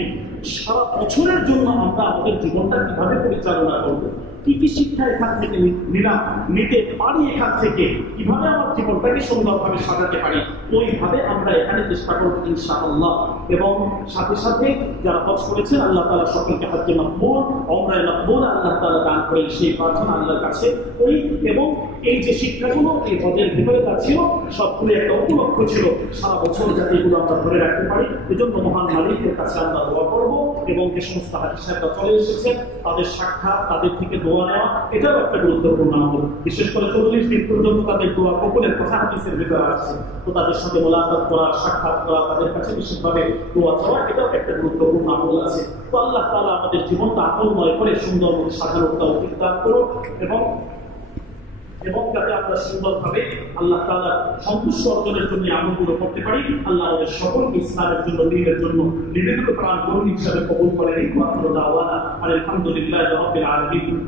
সারা বছরের জন্য আমরা আমাদের জীবনটা কিভাবে পরিচালনা করবো, কি কি শিক্ষা এখান থেকে নিতে পারি, এখান থেকে কিভাবে আমার জীবনটাকে সুন্দরভাবে সাজাতে পারি, ওইভাবে আমরা এখানে চেষ্টা করবো ইনশাআল্লাহ। এবং সাথে সাথে যারা হজ করেছেন আল্লাহ তাআলা সকলকে হজ্জে মাকবুল, উমরায়ে মাকবুল আল্লাহ তাআলা দান করেন, সেই প্রার্থনা আল্লাহর কাছে করি। এবং এই যে শিক্ষাগুলো এই হজের ভিতরে যাচ্ছিল সবগুলো একটা উপলক্ষ ছিল, সারা বছর যাতে এগুলো আমরা ধরে রাখতে পারি। এজন্য মহান মালিকের কাছে আমরা দোয়া করবো। এবং যে সমস্ত হাজী সাহেবরা চলে এসেছেন তাদের সাক্ষাৎ, তাদের থেকে দোয়া নেওয়া, এটাও একটা গুরুত্বপূর্ণ আমল। বিশেষ করে 40 দিন পর্যন্ত তাদের দোয়া কবুলের কথা হাদিসের ভিতরে আসছে। তো তাদের সাথে মোলাকাত করা, সাক্ষাৎ করা, তাদের কাছে বিশেষভাবে দোয়া চাওয়া, এটাও একটা গুরুত্বপূর্ণ আমল আছে। তো আল্লাহ তাআলা আমাদের জীবনটা আমলময় করে সুন্দরভাবে সাজানোর তৌফিক দান করুন এবং যাতে আমরা সুন্দরভাবে আল্লাহ তাআলার সন্তুষ্ট অর্জনের জন্য আমলগুলো করতে পারি। আল্লাহ আমাদের সকলকে ইসলামের জন্য, দ্বীনের জন্য নিবেদিত প্রাণ কর্মী হিসাবে কবুল করেন। এই আলহামদুলিল্লাহ রাব্বিল আলামিন।